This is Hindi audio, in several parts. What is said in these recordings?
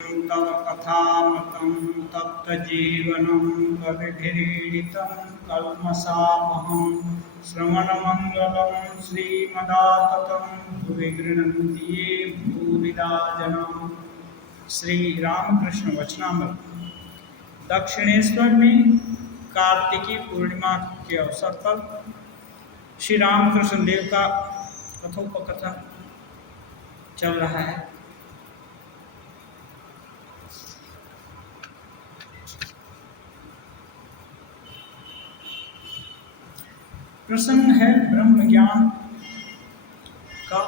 तव कथामृतं तप्तजीवनं कविभिरीडितं कल्मषापहं श्रवणमङ्गलं श्रीमदाततं भुवि गृह्णन्ति ये भूरिदा जनाः। श्री रामकृष्ण वचनामृत। दक्षिणेश्वर में कार्तिकी पूर्णिमा के अवसर पर श्री रामकृष्ण देव का कथोपकथन चल रहा है। प्रसंग है ब्रह्म ज्ञान का।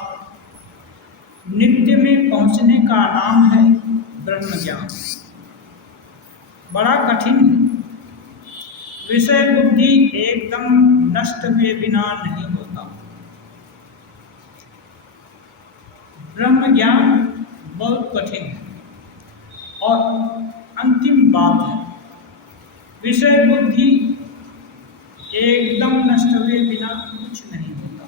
नित्य में पहुंचने का नाम है ब्रह्म ज्ञान। बड़ा कठिन है। विषय बुद्धि एकदम नष्ट हुए बिना नहीं होता। ब्रह्म ज्ञान बहुत कठिन है और अंतिम बात है। विषय बुद्धि एकदम नष्ट हुए बिना कुछ नहीं होता।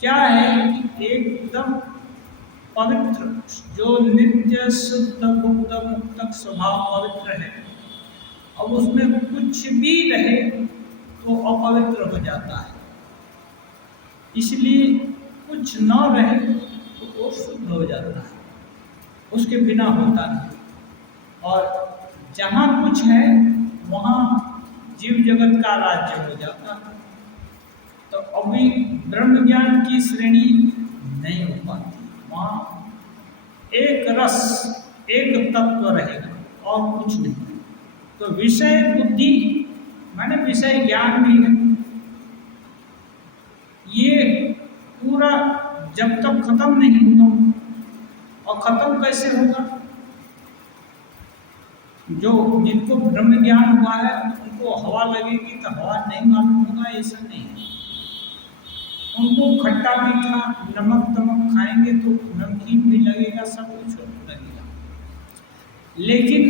क्या है कि एकदम पवित्र, जो नित्य शुद्ध बुद्ध मुक्त स्वभाव पवित्र है, अब उसमें कुछ भी रहे तो अपवित्र हो जाता है। इसलिए कुछ न रहे तो वो शुद्ध हो जाता है, उसके बिना होता नहीं। और जहाँ कुछ है वहाँ जीव जगत का राज्य हो जाता है। तो अभी ब्रह्म ज्ञान की श्रेणी नहीं हो पाती। वहाँ एक रस, एक तत्व रहेगा और कुछ नहीं। तो विषय बुद्धि माने विषय ज्ञान भी है, ये पूरा जब तक खत्म नहीं होगा। और खत्म कैसे होगा? जो जिनको ब्रह्म ज्ञान हुआ है उनको हवा लगेगी तो हवा नहीं मालूम होगा, ऐसा नहीं है। उनको खट्टा मीठा नमक तमक खाएंगे तो नमकीन भी लगेगा, सब कुछ लगेगा। लेकिन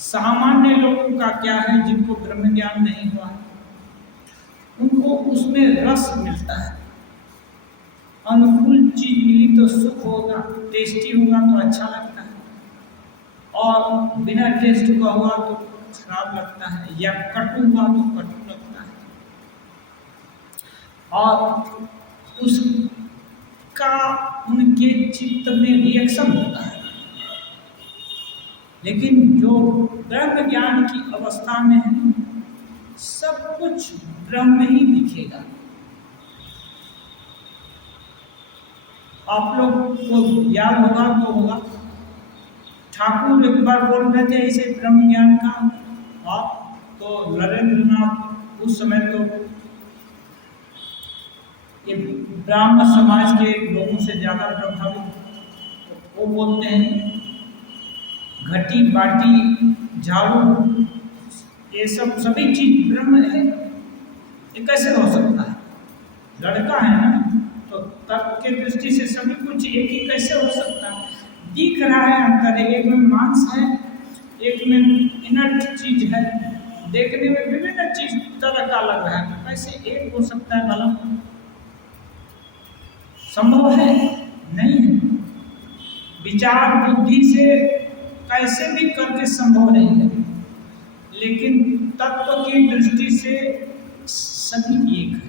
सामान्य लोगों का क्या है, जिनको ब्रह्म ज्ञान नहीं हुआ है, उनको उसमें रस मिलता है। अनुकूल चीज मिली तो सुख होगा, टेस्टी होगा तो अच्छा लगता है, और बिना टेस्ट का हुआ तो खराब लगता है, या कटु हुआ तो कटु लगता है, और उसका उनके चित्त में रिएक्शन होता है। लेकिन जो ब्रह्म ज्ञान की अवस्था में है, सब कुछ ब्रह्म ही दिखेगा। आप लोग को याद होगा तो होगा, ठाकुर एक बार बोल रहे थे ऐसे ब्रह्म ज्ञान का, और तो नरेंद्रनाथ उस समय तो ये ब्राह्मण समाज के लोगों से ज़्यादा प्रभावित, वो बोलते हैं घटी बाटी झाड़ू ये सब सभी चीज ब्रह्म है। ये कैसे हो सकता है? लड़का है ना, तो तर्क के दृष्टि से सभी कुछ एक ही कैसे हो सकता है? दिख रहा है अंतर है, एक में मांस है, एक में इनर्ट चीज है, देखने में विभिन्न चीज तरह का लग रहा है, कैसे एक हो सकता है? भला संभव है? नहीं है। विचार बुद्धि से कैसे भी करके संभव नहीं है, लेकिन तत्व की दृष्टि से सभी एक है।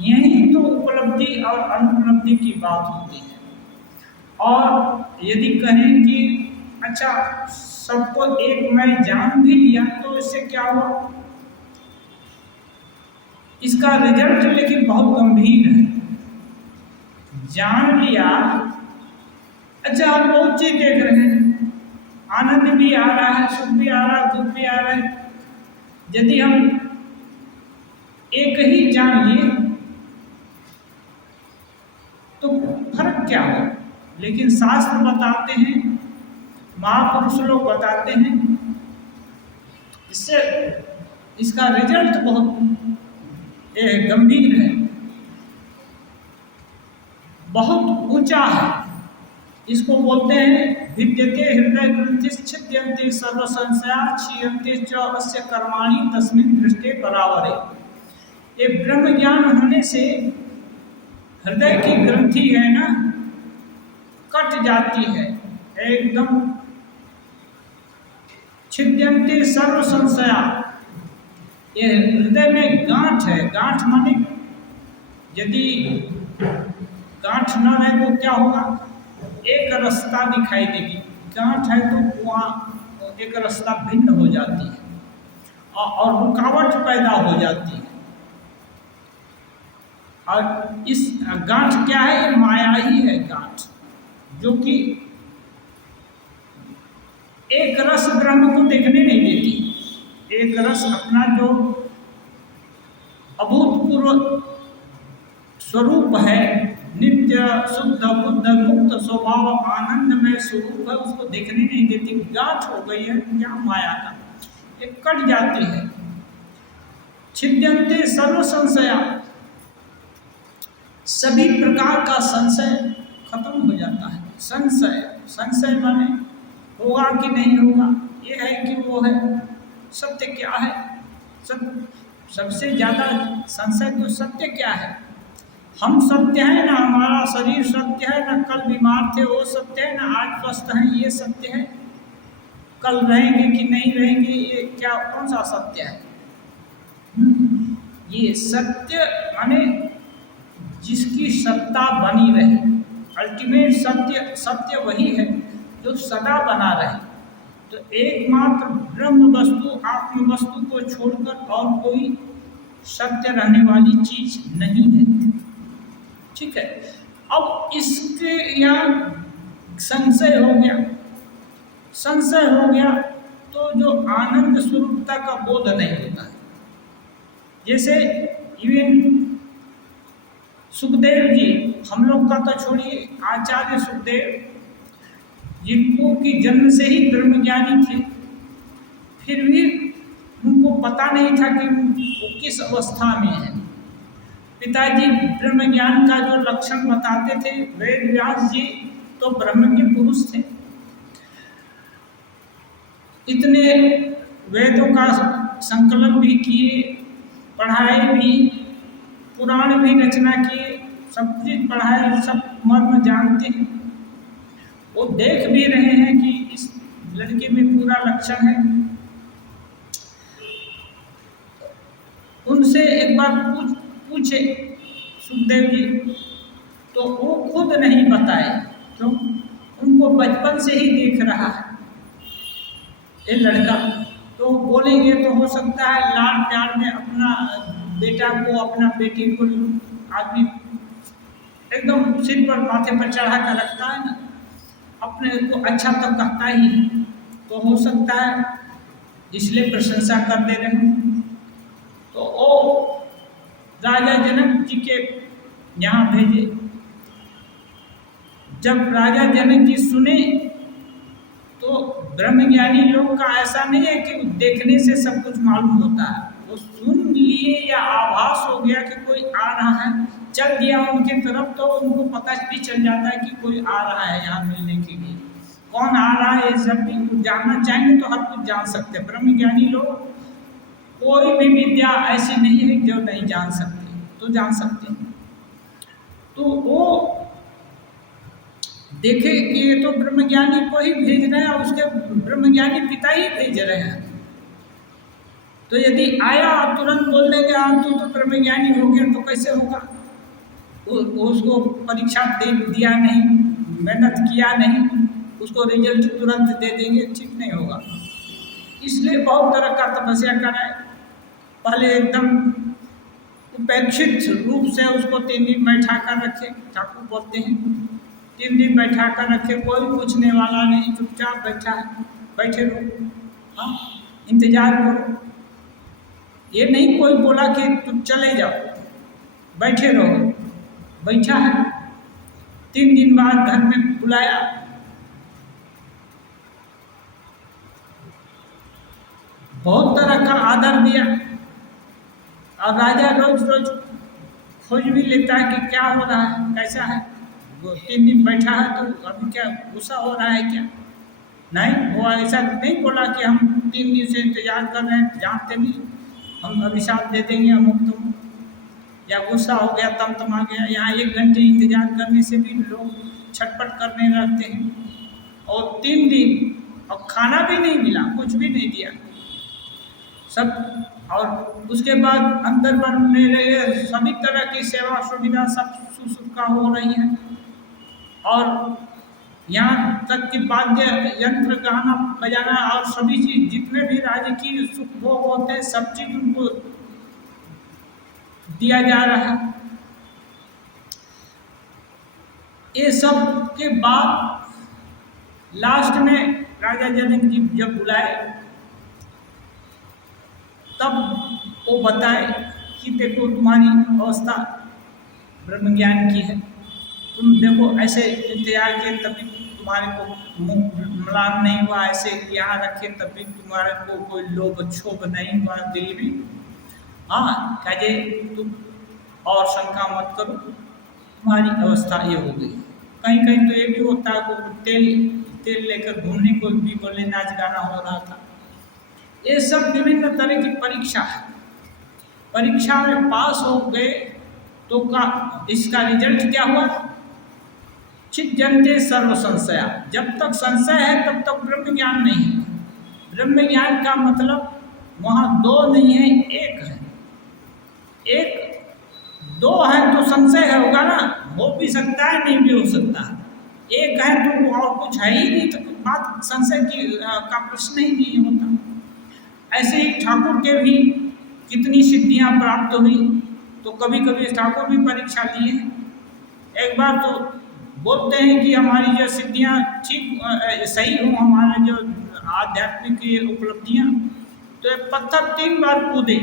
यही तो उपलब्धि और अनुपलब्धि की बात होती है। और यदि कहें कि अच्छा सबको एक मैं जान भी लिया तो इससे क्या हुआ? इसका रिजल्ट लेकिन बहुत गंभीर है। जान लिया, अच्छा आप बहुत चीज देख रहे हैं, आनंद भी आ रहा है, सुख भी आ रहा है, दुख भी आ रहा है। यदि हम एक ही जान लिए तो फर्क क्या हो? लेकिन शास्त्र बताते हैं, महापुरुष लोग बताते हैं, इससे इसका रिजल्ट बहुत गंभीर है, बहुत ऊंचा है। इसको बोलते हैं विद्यते हृदय ग्रंथिश्छिद्यन्ते सर्व संशया क्षीयन्ते च अस्य कर्माणि तस्मिन् दृष्टे परावरे। ये ब्रह्म ज्ञान होने से हृदय की ग्रंथि है ना, कट जाती है एकदम। छिद्यन्ते सर्व संशया, ये हृदय में गांठ है। गांठ माने यदि गांठ न रहे तो क्या होगा, एक रास्ता दिखाई देगी। गांठ है तो वहाँ एक रास्ता भिन्न हो जाती है और रुकावट पैदा हो जाती है। और इस गांठ क्या है, ये माया ही है गांठ, जो कि एक रस ब्रह्म को देखने नहीं देती। एक रस अपना जो अभूतपूर्व स्वरूप है, नित्य शुद्ध बुद्ध मुक्त स्वभाव आनंदमय स्वरूप है, उसको देखने नहीं देती। गांठ हो गई है क्या, माया का, ये कट जाती है। छिद्यन्ते सर्व संशया, सभी प्रकार का संशय खत्म हो जाता है। संशय माने होगा कि नहीं होगा, ये है कि वो है, सत्य क्या है। सबसे ज़्यादा संशय तो सत्य क्या है, हम सत्य है ना, हमारा शरीर सत्य है ना, कल बीमार थे वो सत्य है ना, आज स्वस्थ हैं ये सत्य है, कल रहेंगे कि नहीं रहेंगे ये क्या, कौन सा सत्य है। ये सत्य माने जिसकी सत्ता बनी रहे, अल्टीमेट सत्य वही है जो सदा बना रहे। तो एकमात्र ब्रह्म वस्तु, आत्म वस्तु को छोड़कर और कोई सत्य रहने वाली चीज नहीं है। ठीक है, अब इसके यहाँ संशय हो गया तो जो आनंद स्वरूपता का बोध नहीं होता है। जैसे इवन सुखदेव जी, हम लोग का तो छोड़िए, आचार्य सुखदेव जिनको कि जन्म से ही ब्रह्मज्ञानी थे, फिर भी उनको पता नहीं था कि वो किस अवस्था में है। पिताजी ब्रह्म ज्ञान का जो लक्षण बताते थे, वेद व्यास जी तो ब्रह्म के पुरुष थे, इतने वेदों का संकलन भी किए, पढ़ाए भी, पुराण भी रचना किए, सब चीज पढ़ाए, सब मर्म जानते हैं। वो देख भी रहे हैं कि इस लड़के में पूरा लक्षण है। उनसे एक बार पूछे सुखदेव जी, तो वो खुद नहीं बताए, क्यों, उनको बचपन से ही देख रहा है ये लड़का। तो बोलेंगे तो हो सकता है लाड प्यार में अपना बेटा को, अपना बेटी को आदमी एकदम सिर पर माथे पर चढ़ा कर रखता है ना, अपने को अच्छा तो कहता ही है। तो हो सकता है इसलिए प्रशंसा कर दे रहे हैं। तो वो राजा जनक जी के यहाँ भेजे। जब राजा जनक जी सुने तो ब्रह्मज्ञानी लोग का ऐसा नहीं है कि देखने से सब कुछ मालूम होता है, वो सुन लिए या आभास हो गया कि कोई आ रहा है, चल दिया उनके तरफ, तो उनको पता भी चल जाता है कि कोई आ रहा है यहाँ मिलने के लिए। कौन आ रहा है ये सब भी जानना चाहेंगे तो हर कुछ जान सकते हैं। ब्रह्मज्ञानी लोग कोई भी विद्या ऐसी नहीं है जो नहीं जान सकते, तो जान सकते हैं। तो वो देखे कि ये तो ब्रह्मज्ञानी को ही भेज रहे हैं, उसके ब्रह्मज्ञानी पिता ही भेज रहे हैं। तो यदि आया और तुरंत बोल देंगे हाँ तू तो ब्रह्मज्ञानी हो गया, तो कैसे होगा। उसको परीक्षा दिया नहीं, मेहनत किया नहीं, उसको रिजल्ट तुरंत दे देंगे, ठीक नहीं होगा। इसलिए बहुत तरह का तपस्या कराए। पहले एकदम उपेक्षित रूप से उसको 3 दिन बैठा कर रखे, ठाकुर बोलते हैं 3 दिन बैठा कर रखे, कोई पूछने वाला नहीं, चुपचाप बैठा है, बैठे रहो, हाँ इंतजार करो। ये नहीं कोई बोला कि तुम चले जाओ, बैठे रहो, बैठा है। 3 दिन बाद घर में बुलाया, बहुत तरह का आदर दिया, और राजा रोज रोज खोज भी लेता है कि क्या हो रहा है, कैसा है। वो 3 दिन बैठा है तो अभी क्या गुस्सा हो रहा है क्या, नहीं, वो ऐसा नहीं बोला कि हम 3 दिन से इंतजार कर रहे हैं, जानते नहीं, हम अभिशाप दे देंगे अमुक तुम, या गुस्सा हो गया तम आ गया। यहाँ 1 घंटे इंतजार करने से भी लोग छटपट करने लगते हैं। और 3 दिन अब खाना भी नहीं मिला, कुछ भी नहीं दिया सब। और उसके बाद अंदर बनने लगे, सभी तरह की सेवा सुविधा सब सुसुका हो रही है। और यहाँ तक कि वाद्य यंत्र, गाना बजाना और सभी चीज, जितने भी राज्य की सुख भोग होते हैं, सब चीज उनको दिया जा रहा है। ये सब के बाद लास्ट में राजा जनक जी जब बुलाए, तब वो बताए कि देखो तुम्हारी अवस्था ब्रह्म ज्ञान की है, तुम देखो ऐसे इंतजार किए तभी तुम्हारे को म्लान नहीं हुआ, ऐसे यहाँ रखे तभी तुम्हारे को कोई लोभ क्षोभ नहीं हुआ दिल में। हाँ कहे तुम और शंका मत करो, तुम्हारी अवस्था ये हो गई। कहीं कहीं तो ये भी होता है कि तेल लेकर घूमने को भी बोले, नाच गाना हो रहा था। ये सब विभिन्न तरह की परीक्षा है। परीक्षा में पास हो गए तो इसका रिजल्ट क्या हुआ? छिद्यन्ते सर्व संशया। जब तक संशय है तब तक ब्रह्म ज्ञान नहीं है। ब्रह्म ज्ञान का मतलब वहाँ 2 नहीं है, 1 है। 2 है तो संशय होगा ना, हो भी सकता है नहीं भी हो सकता है। 1 है तो और कुछ है ही नहीं, तो बात संशय की का प्रश्न ही नहीं होता। ऐसे ही ठाकुर के भी कितनी सिद्धियां प्राप्त हुई, तो कभी कभी ठाकुर भी परीक्षा लिए हैं। एक बार तो बोलते हैं कि हमारी जो सिद्धियां ठीक सही हो, हमारे जो आध्यात्मिक उपलब्धियां, तो एक पत्थर 3 बार कूदे।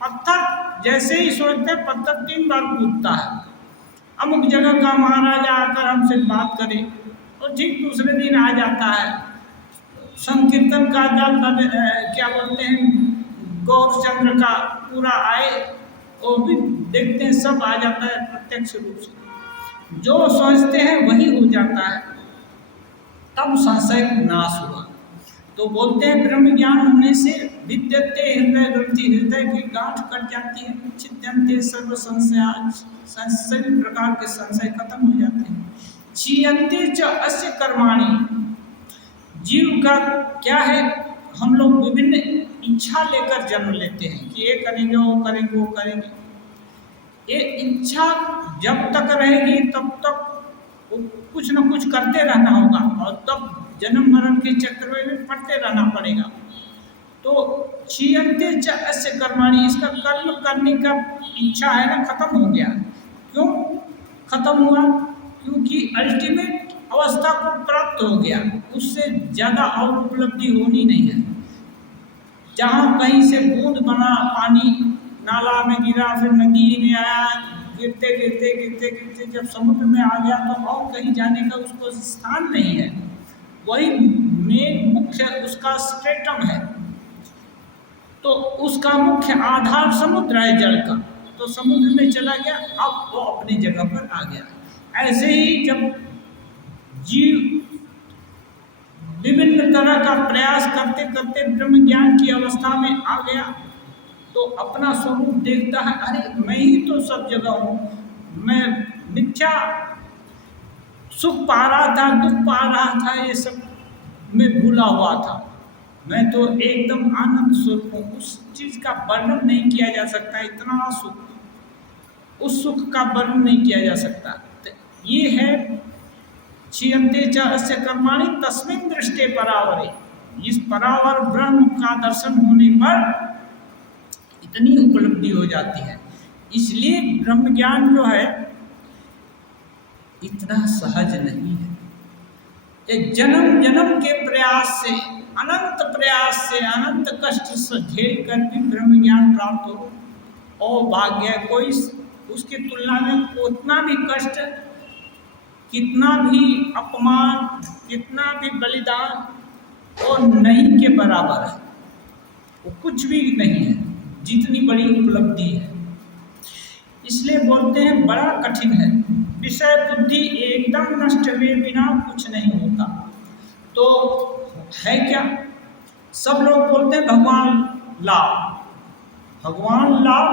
पत्थर जैसे ही सोचते हैं पत्थर 3 बार कूदता है। अमुक जगह का महाराजा आकर हमसे बात करे और ठीक दूसरे दिन आ जाता है। संकीर्तन का दल क्या बोलते हैं, गौरचंद्र का पूरा आए, वो भी देखते हैं सब आ जाता है प्रत्यक्ष रूप से। जो सोचते हैं वही हो जाता है, तब संशय नाश हुआ। तो बोलते हैं ब्रह्म ज्ञान होने से विद्यते हृदय ग्रंथि, हृदय की गांठ कट जाती है। छिद्यन्ते सर्व संशया, सभी प्रकार के संशय खत्म हो जाते हैं। क्षीयन्ते च अस्य कर्माणि, जीव का क्या है, हम लोग विभिन्न इच्छा लेकर जन्म लेते हैं कि ये करेंगे, वो करेंगे, वो करेंगे। ये इच्छा जब तक रहेगी तब तक कुछ न कुछ करते रहना होगा, और तब जन्म मरण के चक्र में पड़ते रहना पड़ेगा। तो क्षीयन्ते च अस्य कर्माणि, इसका कर्म करने का इच्छा है ना, खत्म हो गया। क्यों खत्म हुआ? क्योंकि अल्टीमेट अवस्था को प्राप्त हो गया, उससे ज़्यादा और उपलब्धि होनी नहीं है। जहाँ कहीं से बूंद बना पानी, नाला में गिरा, फिर नदी में आया, गिरते गिरते गिरते गिरते जब समुद्र में आ गया, तो और कहीं जाने का उसको स्थान नहीं है। वही मेन मुख्य उसका स्ट्रेटम है, तो उसका मुख्य आधार समुद्र है जल का, तो समुद्र में चला गया, अब वो अपनी जगह पर आ गया। ऐसे ही जब जीव विभिन्न तरह का प्रयास करते करते ब्रह्म ज्ञान की अवस्था में आ गया, तो अपना स्वरूप देखता है, अरे मैं ही तो सब जगह हूँ, मैं मिथ्या सुख पा रहा था, दुख पा रहा था, ये सब मैं भूला हुआ था, मैं तो एकदम आनंद स्वरूप हूँ। उस चीज का वर्णन नहीं किया जा सकता, इतना सुख, उस सुख का वर्णन नहीं किया जा सकता। तो ये है क्षीयन्ते च अस्य कर्माणि तस्मिन् दृष्टे परावरे। इस परावर ब्रह्म का दर्शन होने पर इतनी उपलब्धि हो जाती है। इसलिए ब्रह्म ज्ञान जो है इतना सहज नहीं है। ये जन्म जन्म के प्रयास से, अनंत कष्ट से झेल कर भी ब्रह्म ज्ञान प्राप्त हो, और भाग्य कोई उसकी तुलना में उतना भी कष्ट, कितना भी अपमान, कितना भी बलिदान, वो नहीं के बराबर है, वो कुछ भी नहीं है जितनी बड़ी उपलब्धि है। इसलिए बोलते हैं बड़ा कठिन है। विषय बुद्धि एकदम नष्ट हुए बिना कुछ नहीं होता। तो है क्या? सब लोग बोलते हैं भगवान लाभ, भगवान लाभ,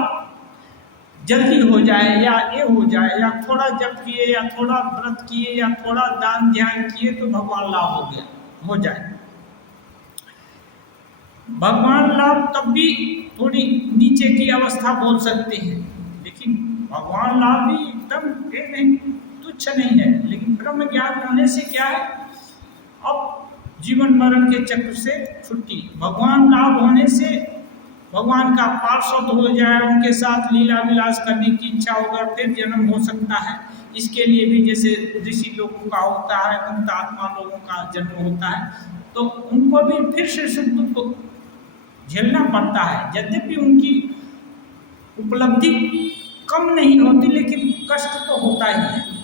जल्दी हो जाए या ये हो जाए, या थोड़ा जप किए या थोड़ा व्रत किए या थोड़ा दान ध्यान किए तो भगवान लाभ हो गया, हो जाए। भगवान लाभ तब भी थोड़ी नीचे की अवस्था बोल सकते हैं, लेकिन भगवान लाभ भी एकदम ये नहीं, तुच्छ नहीं है। लेकिन ब्रह्म ज्ञान होने से क्या है, अब जीवन मरण के चक्र से छुट्टी। भगवान लाभ होने से भगवान का पार्षद हो जाए, उनके साथ लीला विलास करने की इच्छा होगा, फिर जन्म हो सकता है। इसके लिए भी जैसे ऋषि लोगों का होता है, मुक्त आत्मा लोगों का जन्म होता है, तो उनको भी फिर से सुख दुख झेलना पड़ता है। यद्यपि उनकी उपलब्धि कम नहीं होती, लेकिन कष्ट तो होता ही है।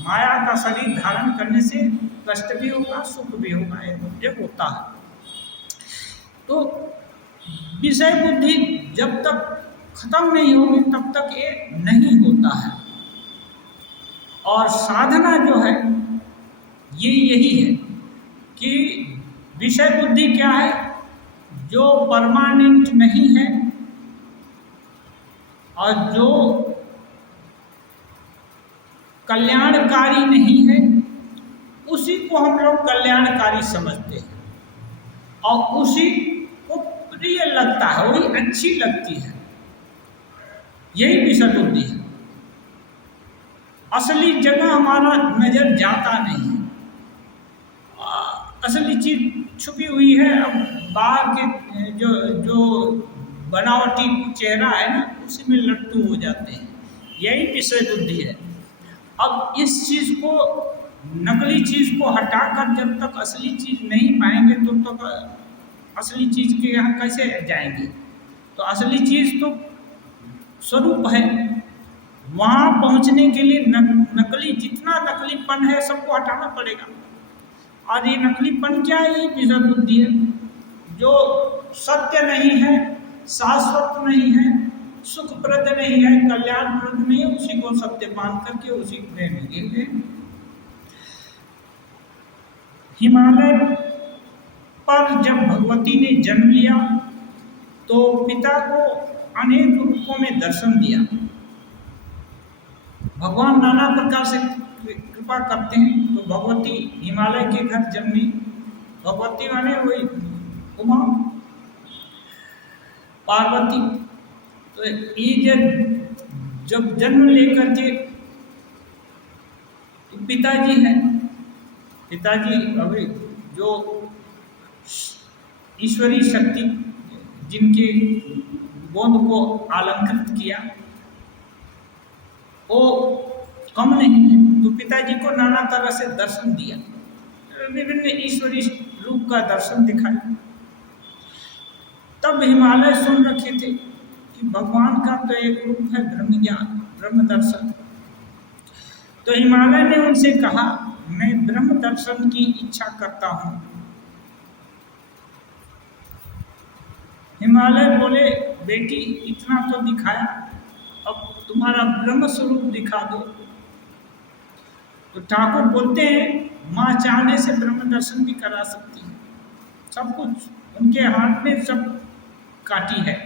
माया का शरीर धारण करने से कष्ट भी होगा, सुख भी होगा, ये होता है। तो विषय बुद्धि जब तक खत्म नहीं होगी तब तक ये नहीं होता है। और साधना जो है ये यही है कि विषय बुद्धि क्या है, जो परमानेंट नहीं है और जो कल्याणकारी नहीं है, उसी को हम लोग कल्याणकारी समझते हैं और उसी को प्रिय लगता है, वही अच्छी लगती है। यही विषय बुद्धि है। असली जगह हमारा नजर जाता नहीं है, असली चीज छुपी हुई है। अब बाहर के जो बनावटी चेहरा है ना, उसी में लट्टू हो जाते हैं। यही विषय बुद्धि है। अब इस चीज को, नकली चीज को हटाकर जब तक असली चीज नहीं पाएंगे तो तक असली चीज के यहाँ कैसे जाएंगे। तो असली चीज तो स्वरूप है। वहां पहुंचने के लिए नकली, जितना नकलीपन है सबको हटाना पड़ेगा। और ये नकलीपन क्या है, ये विषय बुद्धि है, जो सत्य नहीं है, शाश्वत नहीं है, सुखप्रद नहीं है, कल्याणप्रद नहीं है, उसी को सत्य मान करके उसी में गिर गए। हिमालय पर जब भगवती ने जन्म लिया तो पिता को अनेक रूपों में दर्शन दिया। भगवान नाना प्रकार से कृपा करते हैं। तो भगवती हिमालय के घर जन्मी। भगवती माने वही उमा पार्वती। तो ये जब जन्म लेकर के पिताजी हैं, पिताजी अभी जो ईश्वरीय शक्ति जिनके गोद को अलंकृत किया वो कम नहीं है। तो पिताजी को नाना तरह से दर्शन दिया, विभिन्न ईश्वरीय रूप का दर्शन दिखाया। तब हिमालय सुन रखे थे कि भगवान का तो एक रूप है ब्रह्म ज्ञान, ब्रह्म दर्शन। तो हिमालय ने उनसे कहा, मैं ब्रह्म दर्शन की इच्छा करता हूं। हिमालय बोले, बेटी इतना तो दिखाया, अब तुम्हारा ब्रह्म स्वरूप दिखा दो। तो ठाकुर बोलते हैं, माँ चाहने से ब्रह्म दर्शन भी करा सकती है। सब कुछ उनके हाथ में सब काटी है,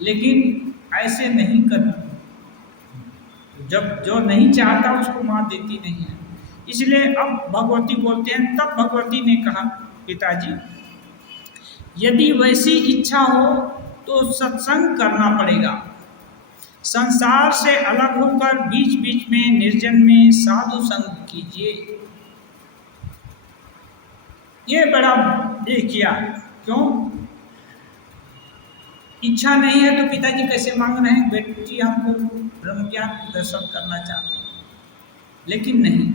लेकिन ऐसे नहीं करना। जब जो नहीं चाहता उसको माँ देती नहीं है। इसलिए अब भगवती बोलते हैं। तब भगवती ने कहा, पिताजी यदि वैसी इच्छा हो तो सत्संग करना पड़ेगा। संसार से अलग होकर बीच बीच में निर्जन में साधु संग कीजिए। ये बड़ा ये किया। क्यों? इच्छा नहीं है तो पिताजी कैसे मांग रहे हैं, बेटी हमको ब्रह्म ज्ञान दर्शन करना चाहते हैं। लेकिन नहीं,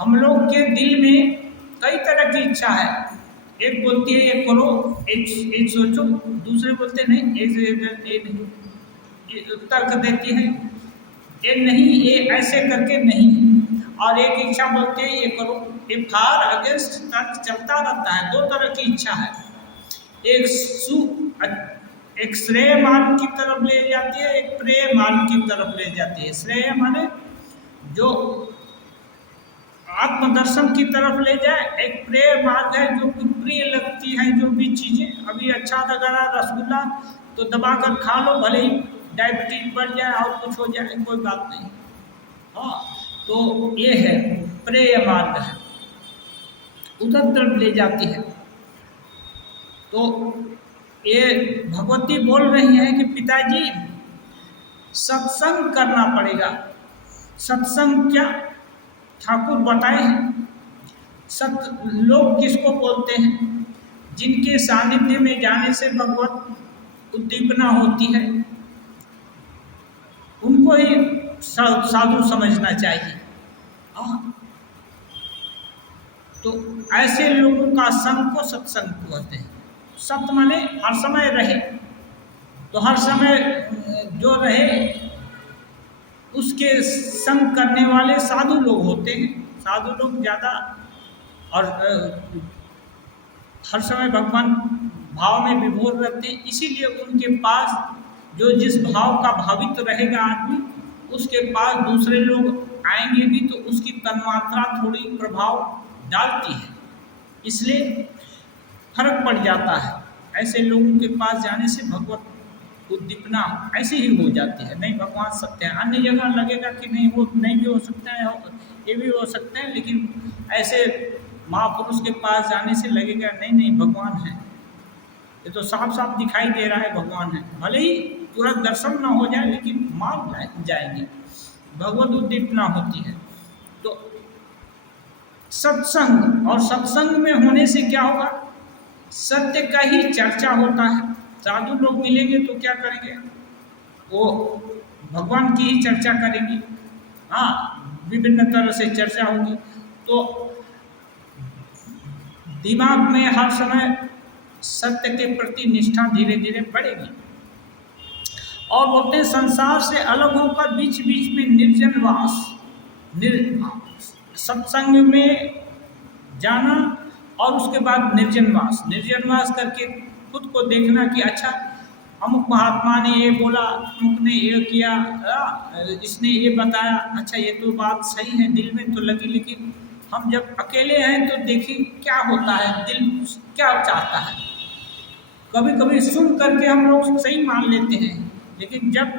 हम लोग के दिल में कई तरह की इच्छा है। एक बोलती है ये करो, एक सोचो, दूसरे बोलते नहीं, एक नहीं, तर्क देती है ये नहीं, ये ऐसे करके नहीं। और एक इच्छा बोलते हैं ये करो। ये फार अगेंस्ट तर्क चलता रहता है। दो तरह की इच्छा है, एक श्रेय मान की तरफ ले जाती है, एक प्रेय मान की तरफ ले जाती है। श्रेय माने जो आत्मदर्शन की तरफ ले जाए, एक प्रेय मार्ग है जो प्रिय लगती है जो भी चीजें। अभी अच्छा लग रहा रसगुल्ला तो दबाकर खा लो, भले ही डायबिटीज बढ़ जाए और कुछ हो जाए, कोई बात नहीं। हाँ, तो ये है प्रेय मार्ग है, उधर तरफ ले जाती है। तो ये भगवती बोल रही है कि पिताजी सत्संग करना पड़ेगा। सत्संग क्या ठाकुर बताए हैं। सत लोग किसको बोलते हैं? जिनके सानिध्य में जाने से भगवत उद्दीपना होती है, उनको ही साधु समझना चाहिए। हाँ, तो ऐसे लोगों का संग को सत्संग कहते हैं। सत्य माने हर समय रहे, तो हर समय जो रहे उसके संग करने वाले साधु लोग होते हैं। साधु लोग ज़्यादा और हर समय भगवान भाव में विभोर रहते हैं, इसीलिए उनके पास जो जिस भाव का भावित रहेगा आदमी, उसके पास दूसरे लोग आएंगे भी तो उसकी तन्मात्रा थोड़ी प्रभाव डालती है, इसलिए फर्क पड़ जाता है। ऐसे लोगों के पास जाने से भगवत उद्दीपना ऐसे ही हो जाती है। नहीं, भगवान सत्य है। अन्य जगह लगेगा कि नहीं, वो नहीं भी हो सकता है, ये भी हो सकता है, लेकिन ऐसे महापुरुष के पास जाने से लगेगा नहीं नहीं भगवान है, ये तो साफ साफ दिखाई दे रहा है भगवान है। भले ही तुरंत दर्शन न हो जाए, लेकिन मान जाएंगे, भगवत उद्दीपना होती है। तो सत्संग, और सत्संग में होने से क्या होगा? सत्य का ही चर्चा होता है। साधु लोग मिलेंगे तो क्या करेंगे? वो भगवान की ही चर्चा करेंगे। हाँ, विभिन्न तरह से चर्चा होगी, तो दिमाग में हर समय सत्य के प्रति निष्ठा धीरे धीरे बढ़ेगी। और बोलते हैं संसार से अलग होकर बीच बीच में निर्जनवास, सत्संग में जाना और उसके बाद निर्जनवास, निर्जनवास करके खुद को देखना कि अच्छा अमुक महात्मा ने ये बोला, अमुक ने ये किया, इसने ये बताया, अच्छा ये तो बात सही है, दिल में तो लगी, लेकिन हम जब अकेले हैं तो देखिए क्या होता है, दिल क्या चाहता है। कभी कभी सुन करके हम लोग सही मान लेते हैं, लेकिन जब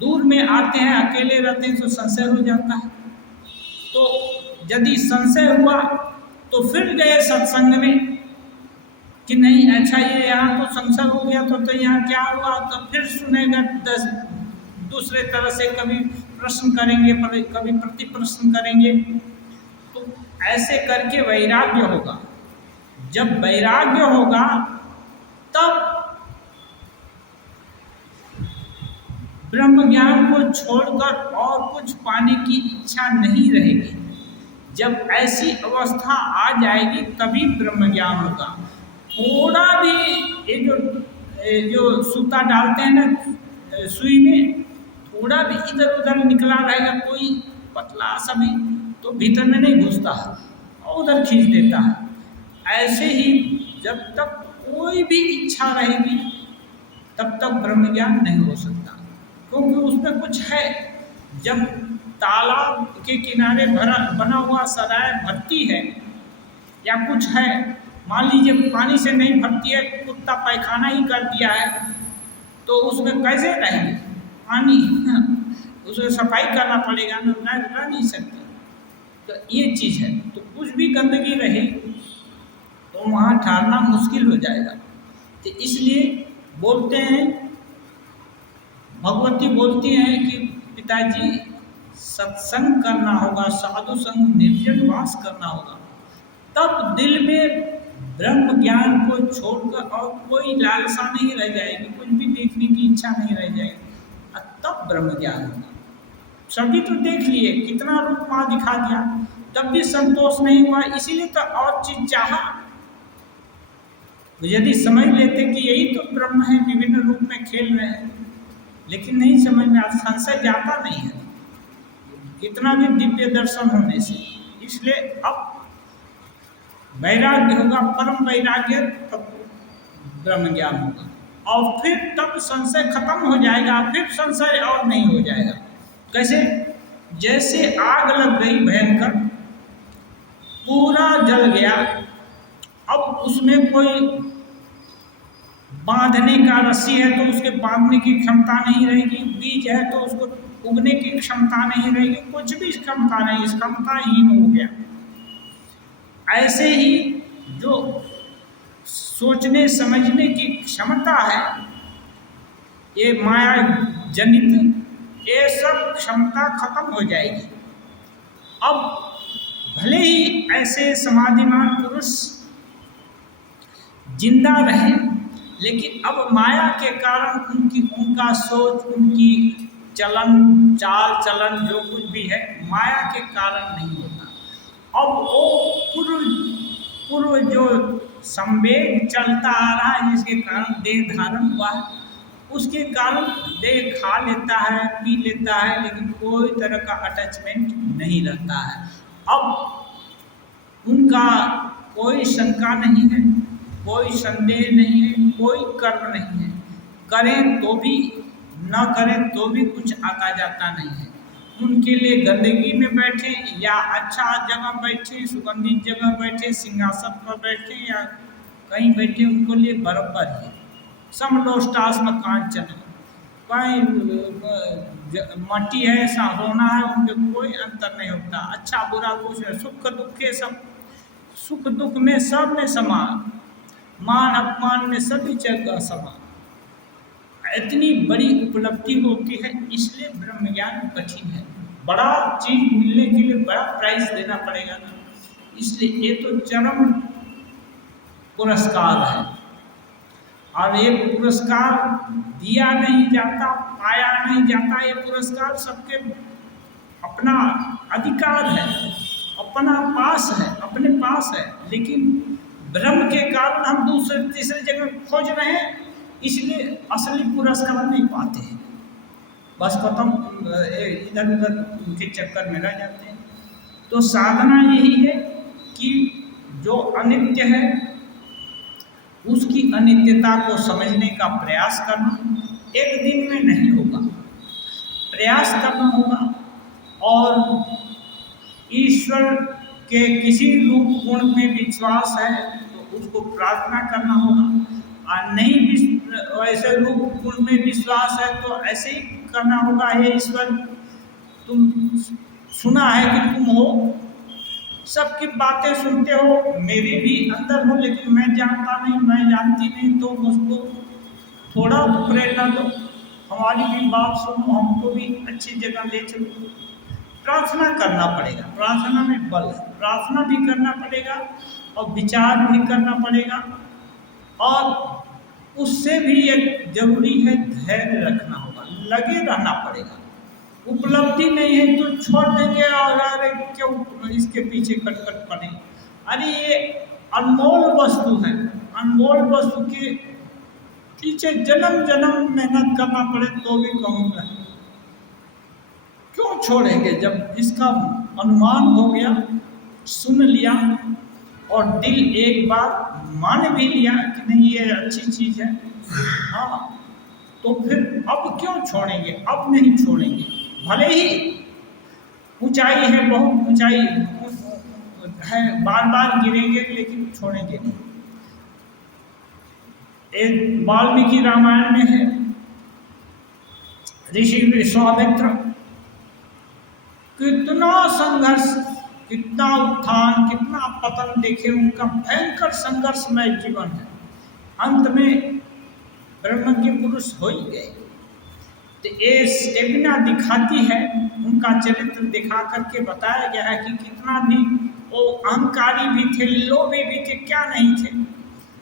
दूर में आते हैं, अकेले रहते हैं, तो संशय हो जाता है। तो यदि संशय हुआ तो फिर गए सत्संग में कि नहीं अच्छा ये यहाँ तो संशय हो गया, तो यहाँ क्या हुआ, तो फिर सुनेगा 10 दूसरे तरह से, कभी प्रश्न करेंगे, कभी प्रति प्रश्न करेंगे। तो ऐसे करके वैराग्य होगा। जब वैराग्य होगा तब ब्रह्म ज्ञान को छोड़कर और कुछ पाने की इच्छा नहीं रहेगी। जब ऐसी अवस्था आ जाएगी तभी ब्रह्म ज्ञान होगा। थोड़ा भी ये जो सूता डालते हैं ना सुई में, थोड़ा भी इधर उधर निकला रहेगा, कोई पतला सा भी, तो भीतर में नहीं घुसता है और उधर खींच देता है। ऐसे ही जब तक कोई भी इच्छा रहेगी तब तक ब्रह्म ज्ञान नहीं हो सकता, क्योंकि उसमें कुछ है। जब तालाब के किनारे बना हुआ सराय भरती है या कुछ है, मान लीजिए पानी से नहीं भरती है, कुत्ता पैखाना ही कर दिया है, तो उसमें कैसे रहेंगे? पानी उसमें सफाई करना पड़ेगा, रह नहीं सकते। तो ये चीज़ है। तो कुछ भी गंदगी रहे तो वहाँ ठहरना मुश्किल हो जाएगा। तो इसलिए बोलते हैं, भगवती बोलती हैं कि पिताजी सत्संग करना होगा, साधु संग, निर्जनवास करना होगा, तब दिल में ब्रह्म ज्ञान को छोड़कर और कोई लालसा नहीं रह जाएगी, कुछ भी देखने की इच्छा नहीं रह जाएगी, और तब ब्रह्म ज्ञान होगा। सभी तो देख लिए, कितना रूप वहाँ दिखा दिया, तब भी संतोष नहीं हुआ, इसीलिए तो और चीज चाहा। यदि समझ लेते कि यही तो ब्रह्म है, विभिन्न रूप में खेल रहे हैं, लेकिन नहीं समझ में आता, संशय जाता नहीं है कितना भी दिव्य दर्शन होने से। इसलिए अब वैराग्य होगा, परम वैराग्य, तब ब्रह्म ज्ञान होगा, और फिर तब संशय खत्म हो जाएगा, फिर संशय और नहीं हो जाएगा। कैसे? जैसे आग लग गई भयंकर, पूरा जल गया, अब उसमें कोई बांधने का रस्सी है तो उसके बांधने की क्षमता नहीं रहेगी, बीज है तो उसको उगने की क्षमता नहीं रहेगी, कुछ भी क्षमता नहीं, क्षमताहीन हो गया। ऐसे ही जो सोचने समझने की क्षमता है, ये माया जनित, ये सब क्षमता खत्म हो जाएगी। अब भले ही ऐसे समाधिमान पुरुष जिंदा रहे, लेकिन अब माया के कारण उनका सोच, उनकी चलन चाल चलन जो कुछ भी है माया के कारण नहीं होता। अब वो पूर्व जो संवेग चलता आ रहा है, जिसके कारण देह धारण हुआ है, उसके कारण देह खा लेता है, पी लेता है, लेकिन कोई तरह का अटैचमेंट नहीं रहता है। अब उनका कोई शंका नहीं है, कोई संदेह नहीं है, कोई कर्म नहीं है, करें तो भी न करें तो भी कुछ आता जाता नहीं है। उनके लिए गंदगी में बैठे या अच्छा जगह बैठे, सुगंधित जगह बैठे, सिंहासन पर बैठे या कहीं बैठे, उनको लिए बराबर है। समलोष्टास्म कांचन, कहीं मट्टी है, ऐसा होना है, उनके कोई अंतर नहीं होता। अच्छा बुरा कुछ है, सुख दुखे सब, सुख दुख में सब में समान, मान अपमान में सभी जगह समान। इतनी बड़ी उपलब्धि होती है, इसलिए ब्रह्म ज्ञान कठिन है। बड़ा चीज मिलने के लिए बड़ा प्राइस देना पड़ेगा ना, इसलिए ये तो चरम पुरस्कार है। और ये पुरस्कार दिया नहीं जाता, पाया नहीं जाता, ये पुरस्कार सबके अपना अधिकार है, अपना पास है, अपने पास है। लेकिन ब्रह्म के कारण हम दूसरे तीसरे जगह खोज रहे हैं, इसलिए असली पुरस्कार नहीं पाते हैं, बस खत्म, इधर उधर उनके चक्कर में रह जाते हैं। तो साधना यही है कि जो अनित्य है उसकी अनित्यता को समझने का प्रयास करना। एक दिन में नहीं होगा, प्रयास करना होगा, और ईश्वर के किसी रूप गुण में विश्वास है तो उसको प्रार्थना करना होगा, और नहीं ऐसे रूप गुण में विश्वास है तो ऐसे ही करना होगा। हे ईश्वर, तुम सुना है कि तुम हो, सबकी बातें सुनते हो, मेरे भी अंदर हो, लेकिन मैं जानता नहीं, मैं जानती नहीं, तो मुझको थोड़ा तो प्रेरणा दो, हमारी भी बात सुनो, हमको भी अच्छी जगह ले चलो। प्रार्थना करना पड़ेगा, प्रार्थना में बल है, प्रार्थना भी करना पड़ेगा और विचार भी करना पड़ेगा, और उससे भी एक जरूरी है धैर्य रखना होगा, लगे रहना पड़ेगा। उपलब्धि नहीं है तो छोड़ देंगे और अरे क्यों इसके पीछे कटकट पड़े। अरे ये अनमोल वस्तु है, अनमोल वस्तु के पीछे जन्म जन्म मेहनत करना पड़े तो भी कहूँगा क्यों छोड़ेंगे। जब इसका अनुमान हो गया, सुन लिया और दिल एक बार मान भी लिया कि नहीं ये अच्छी चीज़ है, हाँ, तो फिर अब क्यों छोड़ेंगे, अब नहीं छोड़ेंगे। भले ही ऊंचाई है, बहुत ऊंचाई है, बार बार गिरेंगे लेकिन छोड़ेंगे नहीं। एक वाल्मीकि रामायण में है, ऋषि विश्वामित्र कितना संघर्ष, कितना उत्थान, कितना पतन देखे, उनका भयंकर संघर्षमय जीवन है। अंत में ब्रह्म के पुरुष हो ही गए। तो ये स्टेमिना दिखाती है, उनका चरित्र दिखा करके बताया गया है कि कितना भी वो अहंकारी भी थे, लोभी भी थे, क्या नहीं थे।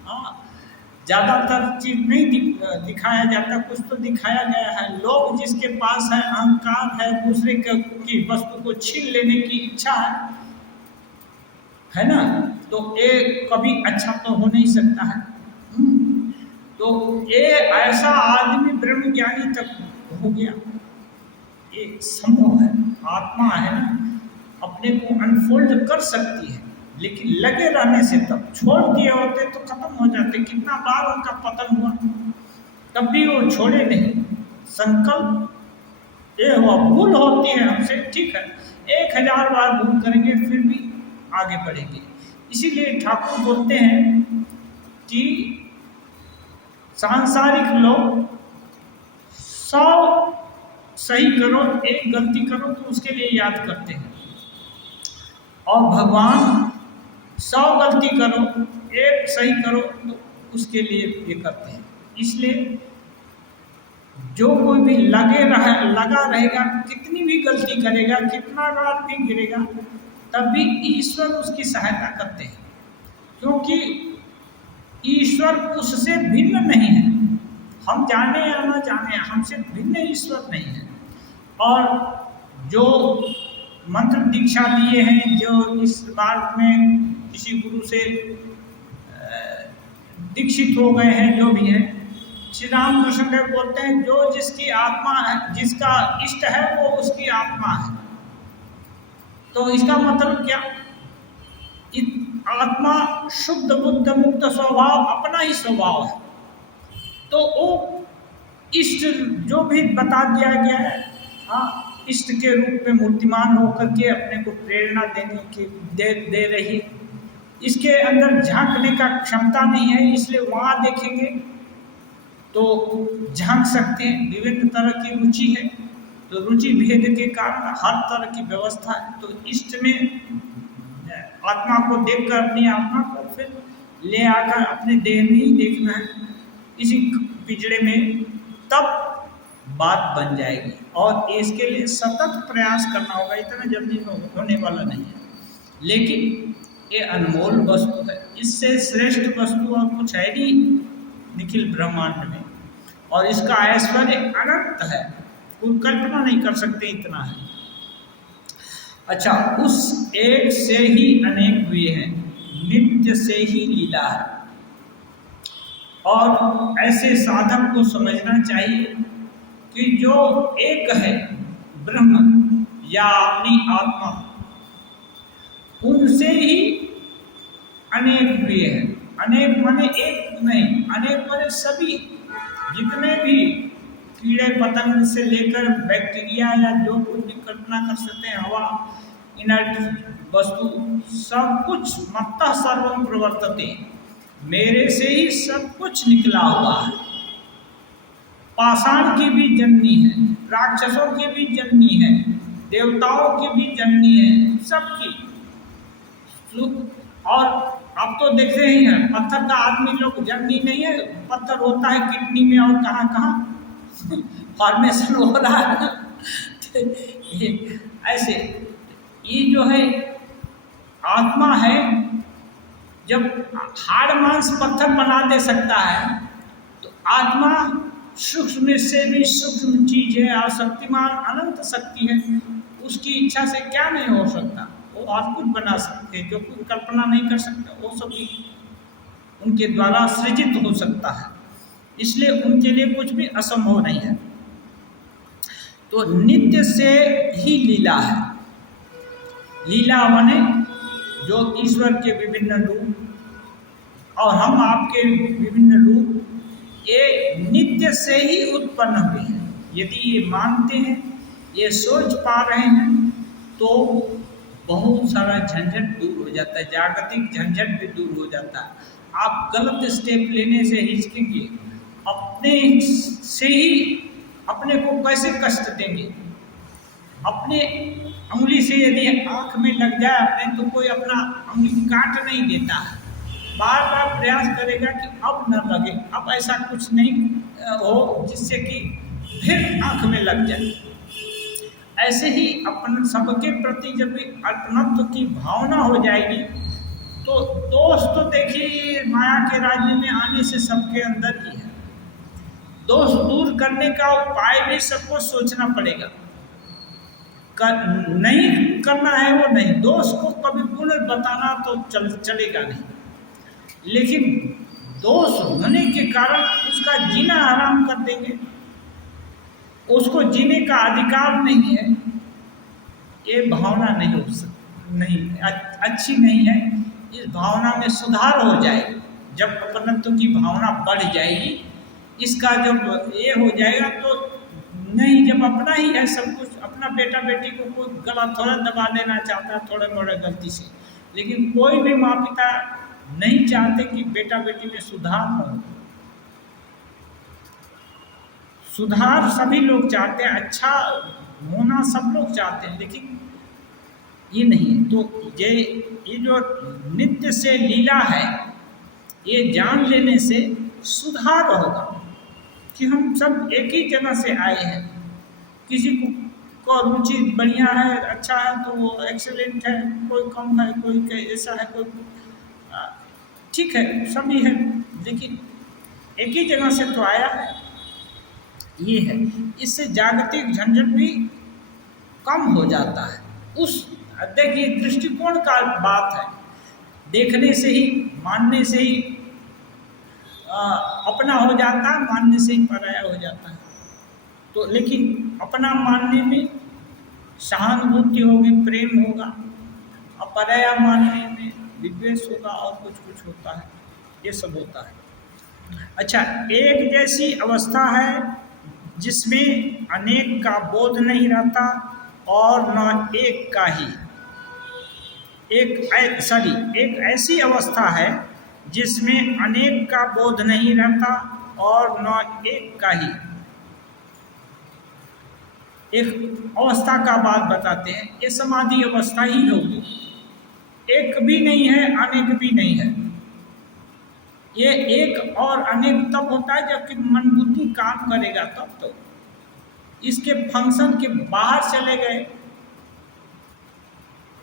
हाँ, ज़्यादातर चीज नहीं दिखाया जाता, कुछ तो दिखाया गया है। लोग जिसके पास है, अहंकार है, दूसरे की वस्तु को छीन लेने की इच्छा है ना, तो ये कभी अच्छा तो हो नहीं सकता है। तो ये ऐसा आदमी ब्रह्म ज्ञानी तक हो गया, ये संभव है। आत्मा है ना, अपने को अनफोल्ड कर सकती है, लेकिन लगे रहने से, तब छोड़ दिए होते तो खत्म हो जाते। कितना बार उनका पतन हुआ, तब भी वो छोड़े नहीं। संकल्प ये हुआ, भूल होती है हमसे, ठीक है, 1000 बार भूल करेंगे फिर भी आगे बढ़ेंगे। इसीलिए ठाकुर बोलते हैं कि सांसारिक लोग 100 सही करो, एक गलती करो तो उसके लिए याद करते हैं, और भगवान 100 गलती करो, एक सही करो तो उसके लिए ये करते हैं। इसलिए जो कोई भी लगा रहेगा, कितनी भी गलती करेगा, कितना बार भी गिरेगा, तब भी ईश्वर उसकी सहायता करते हैं, क्योंकि ईश्वर उससे भिन्न नहीं है। हम जाने या ना जाने, हमसे भिन्न ईश्वर नहीं है। और जो मंत्र दीक्षा लिए हैं, जो इस मार्ग में किसी गुरु से दीक्षित हो गए हैं, जो भी है, श्री रामकृष्ण देव बोलते हैं, जो जिसकी आत्मा है, जिसका इष्ट है, वो उसकी आत्मा है। तो इसका मतलब क्या? आत्मा शुद्ध बुद्ध मुक्त स्वभाव, अपना ही स्वभाव है। तो वो इष्ट जो भी बता दिया गया है, हाँ, इष्ट के रूप में मूर्तिमान होकर के अपने को प्रेरणा देने की दे रही है। इसके अंदर झांकने का क्षमता नहीं है, इसलिए वहाँ देखेंगे तो झांक सकते हैं। विभिन्न तरह की रुचि है, तो रुचि भेद के कारण हर तरह की व्यवस्था है। तो इष्ट में आत्मा को देखकर अपनी आत्मा को फिर ले आकर अपने देह में ही देखना है, इसी पिछड़े में, तब बात बन जाएगी। और इसके लिए सतत प्रयास करना होगा, इतना जल्दी होने वाला नहीं है। लेकिन ये अनमोल वस्तु है, इससे श्रेष्ठ वस्तु और कुछ है नहीं निखिल ब्रह्मांड में। और इसका ऐश्वर्य अनंत है, कोई कल्पना नहीं कर सकते, इतना है। अच्छा, उस एक से ही अनेक हुए हैं, नित्य से ही लीला है। और ऐसे साधक को समझना चाहिए कि जो एक है ब्रह्म या अपनी आत्मा, उनसे ही अनेक हुए हैं। अनेक माने एक नहीं, अनेक माने सभी, जितने भी कीड़े पतंग से लेकर बैक्टीरिया या जो कुछ भी कल्पना कर सकते हैं, हवा, इनर्ट वस्तु, सब कुछ मत्तः सर्वम प्रवर्तते, मेरे से ही सब कुछ निकला हुआ है। पाषाण की भी जननी है, राक्षसों की भी जननी है, देवताओं की भी जननी है, सबकी। और अब तो देखते ही हैं, पत्थर का आदमी लोग जननी नहीं है, पत्थर होता है किडनी में और कहाँ कहाँ फॉर्मेशन हो रहा है। ऐसे ये जो है आत्मा है, जब हाड़ मांस पत्थर बना दे सकता है, तो आत्मा सूक्ष्म से भी सूक्ष्म चीज है और शक्तिमान अनंत शक्ति है। उसकी इच्छा से क्या नहीं हो सकता, वो अद्भुत बना सकते हैं, जो कोई कल्पना नहीं कर सकता, वो सब भी उनके द्वारा सृजित हो सकता है। इसलिए उनके लिए कुछ भी असंभव नहीं है। तो नित्य से ही लीला है। लीला माने जो ईश्वर के विभिन्न रूप और हम आपके विभिन्न रूप, ये नित्य से ही उत्पन्न हुए हैं। यदि ये मानते हैं, ये सोच पा रहे हैं, तो बहुत सारा झंझट दूर हो जाता है, जागतिक झंझट भी दूर हो जाता है। आप गलत स्टेप लेने से हिचकेंगे, अपने से ही अपने को कैसे कष्ट देंगे। अपने उंगली से यदि आँख में लग जाए अपने, तो कोई अपना उंगली काट नहीं देता है, बार बार प्रयास करेगा कि अब न लगे, अब ऐसा कुछ नहीं हो जिससे कि फिर आँख में लग जाए। ऐसे ही अपन सबके प्रति जब भी अर्पणत्व की भावना हो जाएगी, तो दोष तो देखिए माया के राज्य में आने से सबके अंदर ही है। दोष दूर करने का उपाय भी सबको सोचना पड़ेगा। नहीं करना है वो नहीं, दोष को कभी पुनः बताना तो चलेगा नहीं, लेकिन दोष होने के कारण उसका जीना आराम कर देंगे, उसको जीने का अधिकार नहीं है, ये भावना नहीं हो सकती, नहीं अच्छी नहीं है। इस भावना में सुधार हो जाएगा। जब अपनत्व की भावना बढ़ जाएगी, इसका जब ये हो जाएगा, तो नहीं, जब अपना ही है सब कुछ, अपना बेटा बेटी को कोई गला थोड़ा दबा देना चाहता है थोड़े मोड़े गलती से, लेकिन कोई भी माँ पिता नहीं चाहते कि बेटा बेटी में सुधार हो। सुधार सभी लोग चाहते हैं, अच्छा होना सब लोग चाहते हैं, लेकिन ये नहीं है। तो ये जो नित्य से लीला है, ये जान लेने से सुधार होगा कि हम सब एक ही जगह से आए हैं। किसी को रुचि बढ़िया है, अच्छा है तो वो एक्सेलेंट है, कोई कम है, कोई ऐसा है, कोई ठीक है, सभी है, लेकिन एक ही जगह से तो आया है। ये है, इससे जागतिक झंझट भी कम हो जाता है। उस देखिए दृष्टिकोण का बात है, देखने से ही, मानने से ही अपना हो जाता है, मानने से ही पराया हो जाता है। तो लेकिन अपना मानने में सहानुभूति होगी, प्रेम होगा, और पराया मानने में विद्वेष होगा और कुछ कुछ होता है, ये सब होता है। अच्छा, एक जैसी अवस्था है जिसमें अनेक का बोध नहीं रहता और न एक का ही। एक ऐसी अवस्था है जिसमें अनेक का बोध नहीं रहता और न एक का ही। एक अवस्था का बात बताते हैं, ये समाधि अवस्था ही होगी। एक भी नहीं है, अनेक भी नहीं है। ये एक और अनेक तब होता है जबकि मन बुद्धि काम करेगा तब। तो इसके फंक्शन के बाहर चले गए,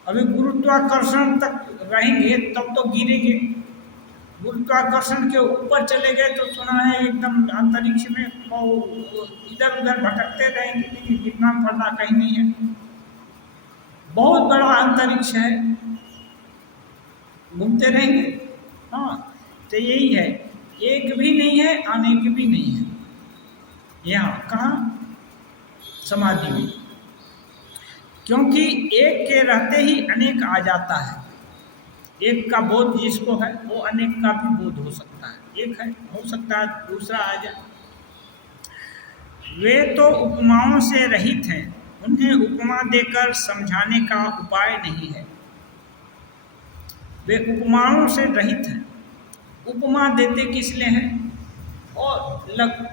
अभी गुरुत्वाकर्षण तक रहेंगे तब तो गिरेंगे, गुरुत्वाकर्षण के ऊपर चले गए तो सुना है एकदम अंतरिक्ष में इधर उधर भटकते रहेंगे, लेकिन गिरना पड़ना कहीं नहीं है। बहुत बड़ा अंतरिक्ष है, घूमते रहेंगे। हाँ, तो यही है, एक भी नहीं है, अनेक भी नहीं है। यहाँ कहाँ? समाधि में, क्योंकि एक के रहते ही अनेक आ जाता है। एक का बोध जिसको है वो अनेक का भी बोध हो सकता है। एक है, हो सकता है दूसरा आ जाए। वे तो उपमाओं से रहित हैं, उन्हें उपमा देकर समझाने का उपाय नहीं है। वे उपमाओं से रहित हैं। उपमा देते किस लिए हैं? और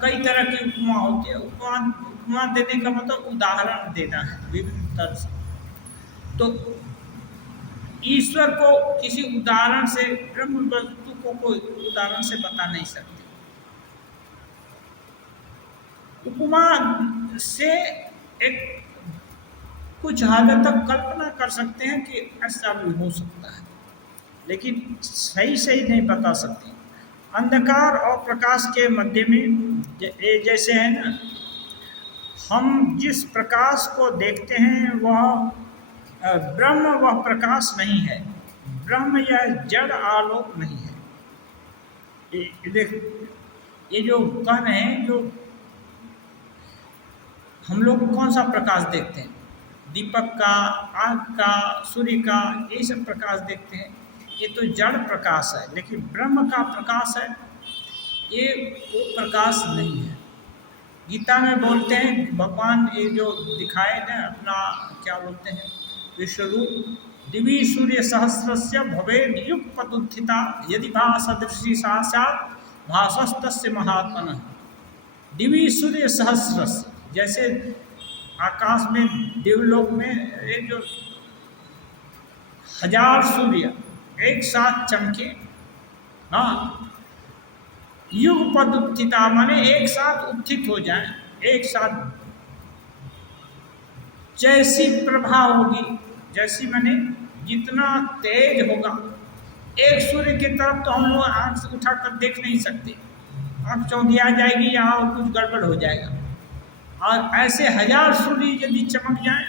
कई तरह की उपमा होती है। उपमा देने का मतलब उदाहरण देना है विभिन्न तरह से। तो ईश्वर को किसी उदाहरण से, ब्रह्म वस्तु को कोई उदाहरण से बता नहीं सकते। उपमा से एक कुछ हद तक कल्पना कर सकते हैं कि ऐसा भी हो सकता है, लेकिन सही नहीं बता सकते। अंधकार और प्रकाश के मध्य में जैसे है ना, हम जिस प्रकाश को देखते हैं वह ब्रह्म, वह प्रकाश नहीं है। ब्रह्म यह जड़ आलोक नहीं है। ये जो कह रहे हैं, जो हम लोग कौन सा प्रकाश देखते हैं? दीपक का, आग का, सूर्य का, ये सब प्रकाश देखते हैं। ये तो जड़ प्रकाश है, लेकिन ब्रह्म का प्रकाश है, ये वो प्रकाश नहीं है। गीता में बोलते हैं भगवान, ये जो दिखाए ना अपना, क्या बोलते हैं, विश्वरूप, दिवि सूर्य सहस्रस्य भवेद युगपदुत्थिता यदि भासदृशी सा स्यात् भासस्तस्य महात्मनः। दिवि सूर्य सहस्रस्य, जैसे आकाश में देवलोक में ये जो 1000 सूर्य एक साथ चमके, हाँ, युगपद उत्थिता माने एक साथ उत्थित हो जाए, एक साथ जैसी प्रभा होगी, जैसी माने जितना तेज होगा। एक सूर्य की तरफ तो हम लोग आँख से उठाकर देख नहीं सकते, आँख चौंधिया जाएगी, यहाँ कुछ गड़बड़ हो जाएगा। और ऐसे 1000 सूर्य यदि चमक जाए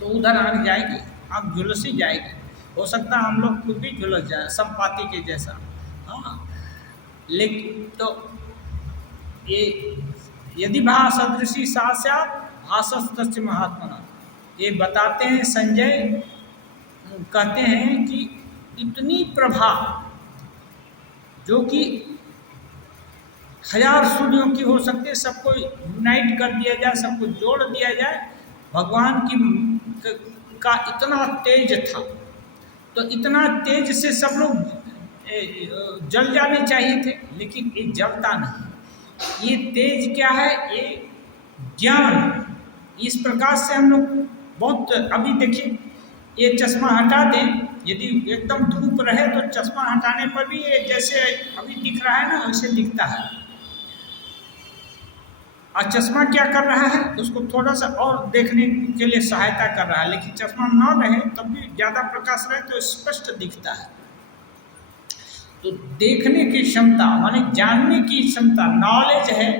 तो उधर आँख जाएगी, आँख झुलसी जाएगी। हो सकता है हम लोग खुद भी झुलस जाए, संपाति के जैसा। हाँ, लेकिन तो ये यदि भासदृशी सा स्यात् भासस्तस्य महात्मनः, ये बताते हैं संजय, कहते हैं कि इतनी प्रभा जो कि 1000 सूर्यों की हो सकती है, सबको यूनाइट कर दिया जाए, सबको जोड़ दिया जाए, भगवान की का इतना तेज था, तो इतना तेज से सब लोग जल जाने चाहिए थे, लेकिन ये जलता नहीं। ये तेज क्या है? ये ज्ञान। इस प्रकार से हम लोग बहुत, अभी देखिए ये चश्मा हटा दें, यदि एकदम धूप रहे तो चश्मा हटाने पर भी ये जैसे अभी दिख रहा है ना वैसे दिखता है। और चश्मा क्या कर रहा है? उसको थोड़ा सा और देखने के लिए सहायता कर रहा है, लेकिन चश्मा न रहे तब भी ज़्यादा प्रकाश रहे तो स्पष्ट दिखता है। तो देखने की क्षमता माने जानने की क्षमता, नॉलेज है।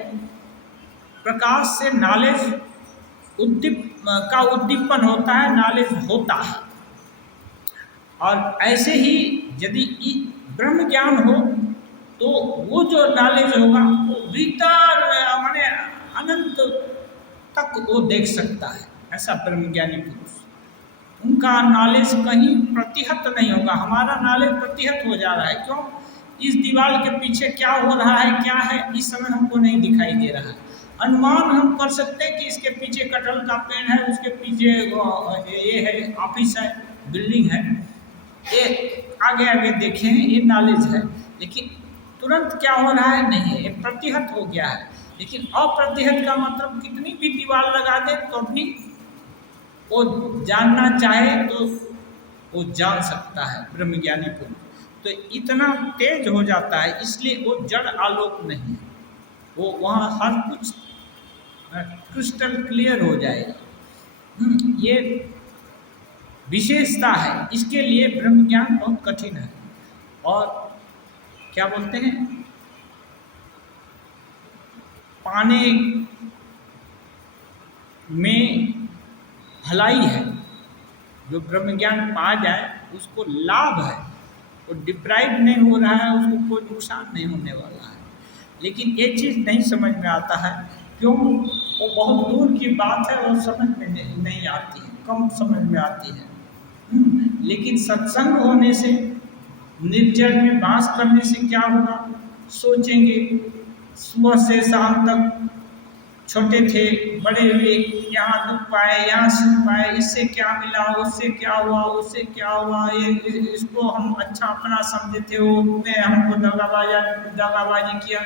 प्रकाश से नॉलेज उद्दीपन होता है, नॉलेज होता है। और ऐसे ही यदि ब्रह्म ज्ञान हो तो वो जो नॉलेज होगा वो भीतर माने अनंत तक वो देख सकता है। ऐसा ब्रह्मज्ञानी पुरुष, उनका नॉलेज कहीं प्रतिहत नहीं होगा। हमारा नॉलेज प्रतिहत हो जा रहा है। क्यों? इस दीवार के पीछे क्या हो रहा है, क्या है, इस समय हमको नहीं दिखाई दे रहा है। अनुमान हम कर सकते हैं कि इसके पीछे कटहल का पेड़ है, उसके पीछे ये है, ऑफिस है, बिल्डिंग है, ये आगे आगे देखें, ये नॉलेज है। लेकिन तुरंत क्या हो रहा है? नहीं है, ये प्रतिहत हो गया है। लेकिन अप्रतिहत का मतलब कितनी भी दीवार लगा दे तो भी वो जानना चाहे तो वो जान सकता है ब्रह्मज्ञानी पुरुष। तो इतना तेज हो जाता है, इसलिए वो जड़ आलोक नहीं है, वो वहाँ हर कुछ क्रिस्टल क्लियर हो जाएगा। ये विशेषता है। इसके लिए ब्रह्म ज्ञान बहुत कठिन है। और क्या बोलते हैं, पाने में भलाई है। जो ब्रह्म ज्ञान पा जाए उसको लाभ है, वो डिप्राइव नहीं हो रहा है, उसको कोई नुकसान नहीं होने वाला है। लेकिन ये चीज़ नहीं समझ में आता है। क्यों? वो बहुत दूर की बात है, वो समझ में नहीं आती है, कम समझ में आती है। लेकिन सत्संग होने से, निर्जन में वास करने से क्या होगा? सोचेंगे सुबह से शाम तक, छोटे थे बड़े हुए, यहाँ दुख पाए, यहाँ सुख पाए, इससे क्या मिला, उससे क्या हुआ, उससे क्या हुआ, ये इसको हम अच्छा अपना समझे थे, वो ने हमको दगाबाजी किया,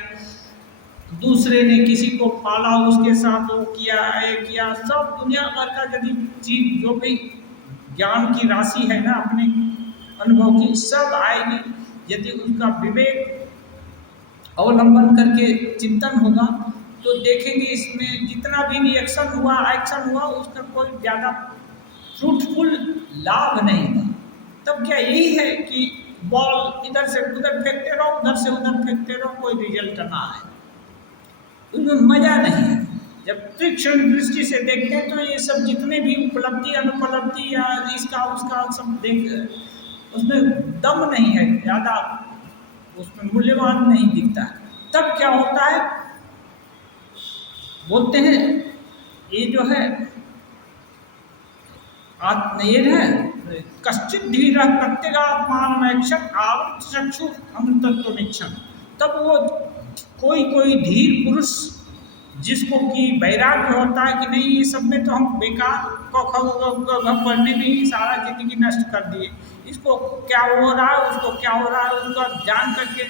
दूसरे ने किसी को पाला, उसके साथ वो किया, ये किया। सब दुनिया भर का यदि चीज जो भी ज्ञान की राशि है ना अपने अनुभव की, सब आएगी। यदि उसका विवेक अवलंबन करके चिंतन होगा तो देखेंगे इसमें जितना भी रिएक्शन हुआ, एक्शन हुआ, उसका कोई ज़्यादा फ्रूटफुल लाभ नहीं था। तब क्या यही है कि बॉल इधर से उधर फेंकते रहो, उधर से उधर फेंकते रहो, कोई रिजल्ट ना आए, उसमें मज़ा नहीं है। जब तीक्ष्ण दृष्टि से देखते हैं तो ये सब जितने भी उपलब्धि अनुपलब्धि या इसका उसका सब देख, उसमें दम नहीं है, ज़्यादा उसमें मूल्यवान नहीं दिखता है। तब क्या होता है, बोलते हैं ये जो है ये है कश्चित धीर प्रत्यगात्मानमैक्षण आवृत चक्षु अमृतत्वमिच्छन। तब वो कोई धीर पुरुष जिसको कि वैराग्य होता है कि नहीं ये सब में तो हम बेकार पढ़ने में ही सारा जिंदगी नष्ट कर दिए, इसको क्या हो रहा है, उसको क्या हो रहा है, उसका जान करके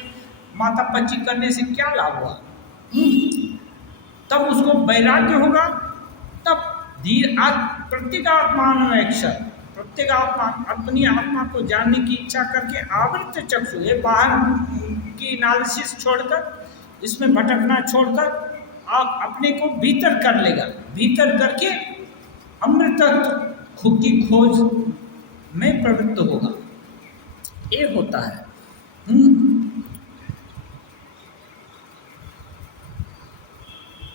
माथा पच्ची करने से क्या लाभ हुआ। तब उसको वैराग्य होगा, तब धीर प्रत्येगात्मानमैक्षण, प्रत्येगात्मा अपनी आत्मा को जानने की इच्छा करके आवृत चक्षु, ये बाहर की एनालिसिस छोड़कर, इसमें भटकना छोड़कर आप अपने को भीतर कर लेगा। भीतर करके अमृतत्व की खोज में प्रवृत्त होगा। ये होता है।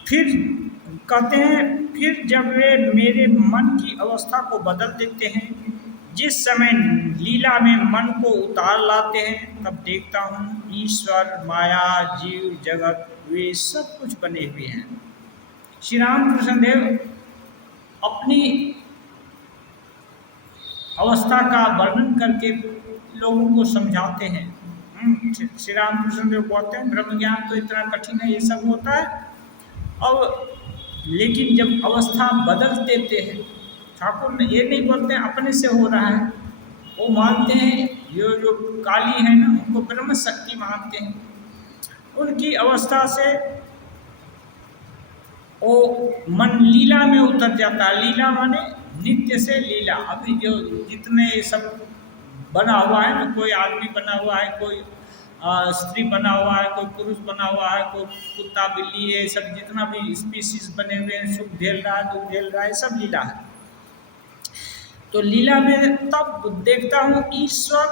फिर कहते हैं, फिर जब वे मेरे मन की अवस्था को बदल देते हैं, जिस समय लीला में मन को उतार लाते हैं, तब देखता हूँ ईश्वर, माया, जीव जगत वे सब कुछ बने हुए हैं। श्री रामकृष्ण देव अपनी अवस्था का वर्णन करके लोगों को समझाते हैं। श्री रामकृष्ण देव बोलते हैं ब्रह्म ज्ञान तो इतना कठिन है, ये सब होता है। और लेकिन जब अवस्था बदल देते हैं, ठाकुर ने ये नहीं बोलते अपने से हो रहा है, वो मानते हैं जो काली है ना, उनको ब्रह्म शक्ति मानते हैं। उनकी अवस्था से वो मन लीला में उतर जाता है। लीला माने नित्य से लीला। अभी जो जितने ये सब बना हुआ है ना, कोई आदमी बना हुआ है, कोई स्त्री बना हुआ है, कोई पुरुष बना हुआ है, कोई कुत्ता बिल्ली है, सब जितना भी स्पीसीज बने हुए हैं, सुख झेल रहा है, दुख झेल रहा है, सब लीला है। तो लीला में तब देखता हूँ ईश्वर,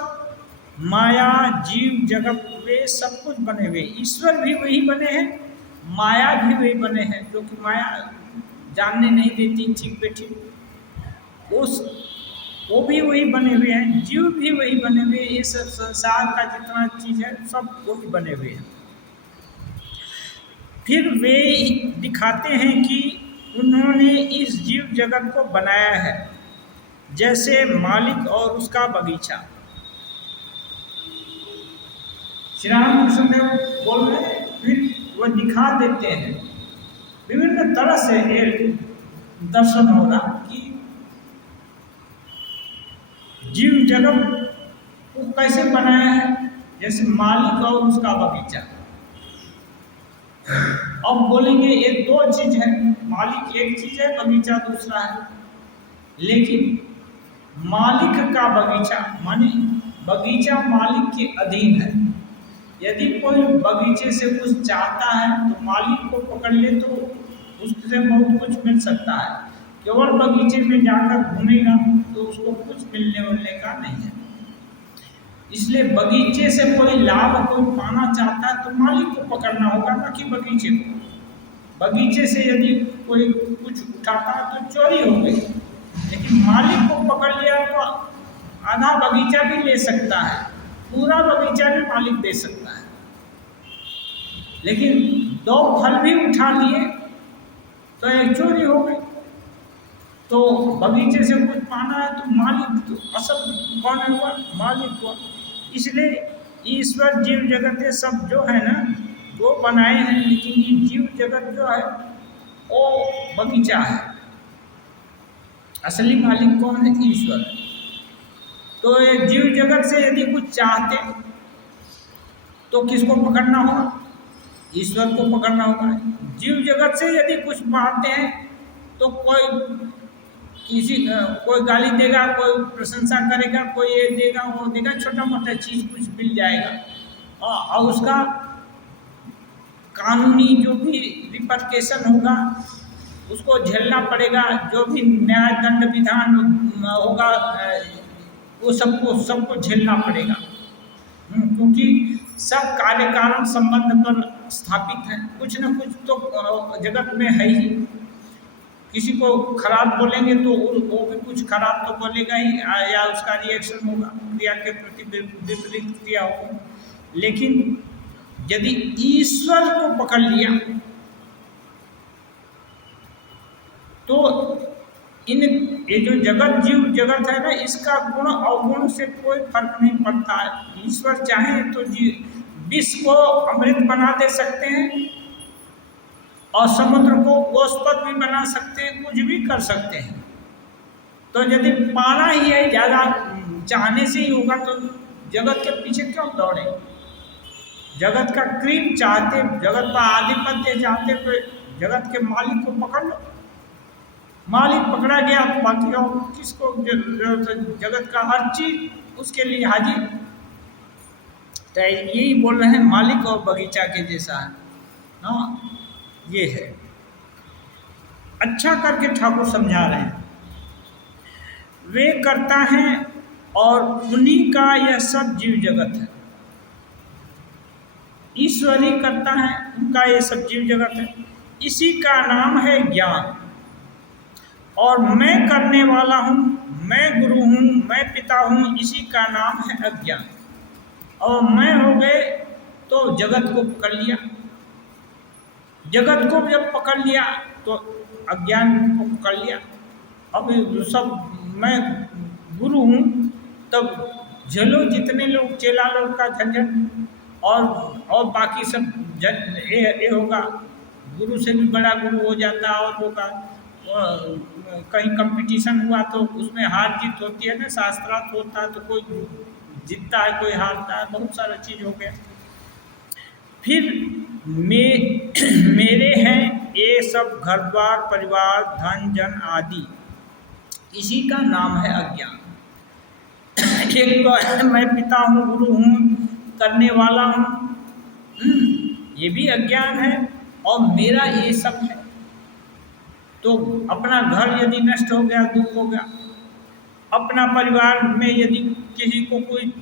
माया, जीव जगत वे सब कुछ बने हुए। ईश्वर भी वही बने हैं, माया भी वही बने हैं, क्योंकि माया जानने नहीं देती ठीक पे ठीक। उस वो भी वही बने हुए हैं, जीव भी वही बने हुए हैं। ये सब संसार का जितना चीज़ है सब वही बने हुए हैं। फिर वे दिखाते हैं कि उन्होंने इस जीव जगत को बनाया है, जैसे मालिक और उसका बगीचा। श्री रामकृष्ण देव बोल रहे हैं, फिर वो दिखा देते हैं विभिन्न तरह से। एक दर्शन होगा कि जीव जगत को कैसे बनाया है, जैसे मालिक और उसका बगीचा। अब बोलेंगे ये दो चीज है, मालिक एक चीज है, बगीचा दूसरा है। लेकिन मालिक का बगीचा माने बगीचा मालिक के अधीन है। यदि कोई बगीचे से कुछ चाहता है तो मालिक को पकड़ ले तो उससे बहुत कुछ मिल सकता है। केवल बगीचे में जाकर घूमेगा तो उसको कुछ मिलने का नहीं है। इसलिए बगीचे से कोई लाभ कोई पाना चाहता है तो मालिक को पकड़ना होगा, ना कि बगीचे को। बगीचे से यदि कोई कुछ उठाता है तो चोरी हो गई, लेकिन मालिक को पकड़ लिया तो आधा बगीचा भी ले सकता है, पूरा बगीचा भी मालिक दे सकता है। लेकिन दो फल भी उठा लिए तो एक चोरी हो गई। तो बगीचे से कुछ पाना है तो मालिक, तो असल कौन हुआ? मालिक हुआ। इसलिए ईश्वर जीव जगत ये सब जो है ना वो बनाए हैं, लेकिन ये जीव जगत जो है वो बगीचा है। असली मालिक कौन है? ईश्वर। तो ये जीव जगत से यदि कुछ चाहते तो किसको पकड़ना होगा? ईश्वर को पकड़ना होगा। जीव जगत से यदि कुछ पाते हैं तो कोई गाली देगा, कोई प्रशंसा करेगा, कोई ये देगा वो देगा, छोटा मोटा चीज कुछ मिल जाएगा और उसका कानूनी जो भी रिपरकेशन होगा उसको झेलना पड़ेगा। जो भी न्याय दंड विधान होगा वो सबको झेलना पड़ेगा, क्योंकि सब कार्य कारण संबंध पर स्थापित है। कुछ न कुछ तो जगत में है ही। किसी को खराब बोलेंगे तो वो भी कुछ खराब तो बोलेगा ही, या उसका रिएक्शन होगा, क्रिया के प्रति विपरीत क्रिया होगी। लेकिन यदि ईश्वर को पकड़ लिया तो ये जो जगत जीव जगत है ना, इसका गुण अवगुण से कोई फर्क नहीं पड़ता है। ईश्वर चाहे तो विष को अमृत बना दे सकते हैं और समुद्र को गोस्पद भी बना सकते हैं, कुछ भी कर सकते हैं। तो यदि पाना ही है, ज़्यादा चाहने से ही होगा तो जगत के पीछे क्यों दौड़े? जगत का क्रीम चाहते, जगत का आधिपत्य चाहते तो जगत के मालिक को पकड़ लो। मालिक पकड़ा गया तो बाकी और किसको जगत का हर चीज उसके लिए हाजिर। तो यही बोल रहे हैं मालिक और बगीचा के जैसा है। हाँ, ये है। अच्छा करके ठाकुर समझा रहे हैं, वे करता है और उन्हीं का यह सब जीव जगत है। ईश्वर ही करता है, उनका ये सब जीव जगत है। इसी का नाम है ज्ञान। और मैं करने वाला हूँ, मैं गुरु हूँ, मैं पिता हूँ, इसी का नाम है अज्ञान। और मैं हो गए तो जगत को पकड़ लिया। जगत को जब पकड़ लिया तो अज्ञान को पकड़ लिया। अब सब मैं गुरु हूँ, तब झेलो जितने लोग चेला लोग का झंझट और बाकी सब ये होगा। गुरु से भी बड़ा गुरु हो जाता है और होगा। कहीं कंपटीशन हुआ तो उसमें हार जीत होती है ना, शास्त्रार्थ होता है तो कोई जीतता है कोई हारता है, बहुत सारा चीज हो गया। फिर मेरे हैं ये सब घर द्वार परिवार धन जन आदि, इसी का नाम है अज्ञान। एक तो है मैं पिता हूँ गुरु हूँ करने वाला हूँ, ये भी अज्ञान है, और मेरा ये सब है। तो अपना घर यदि नष्ट हो गया दुख हो गया, अपना परिवार में यदि किसी को कोई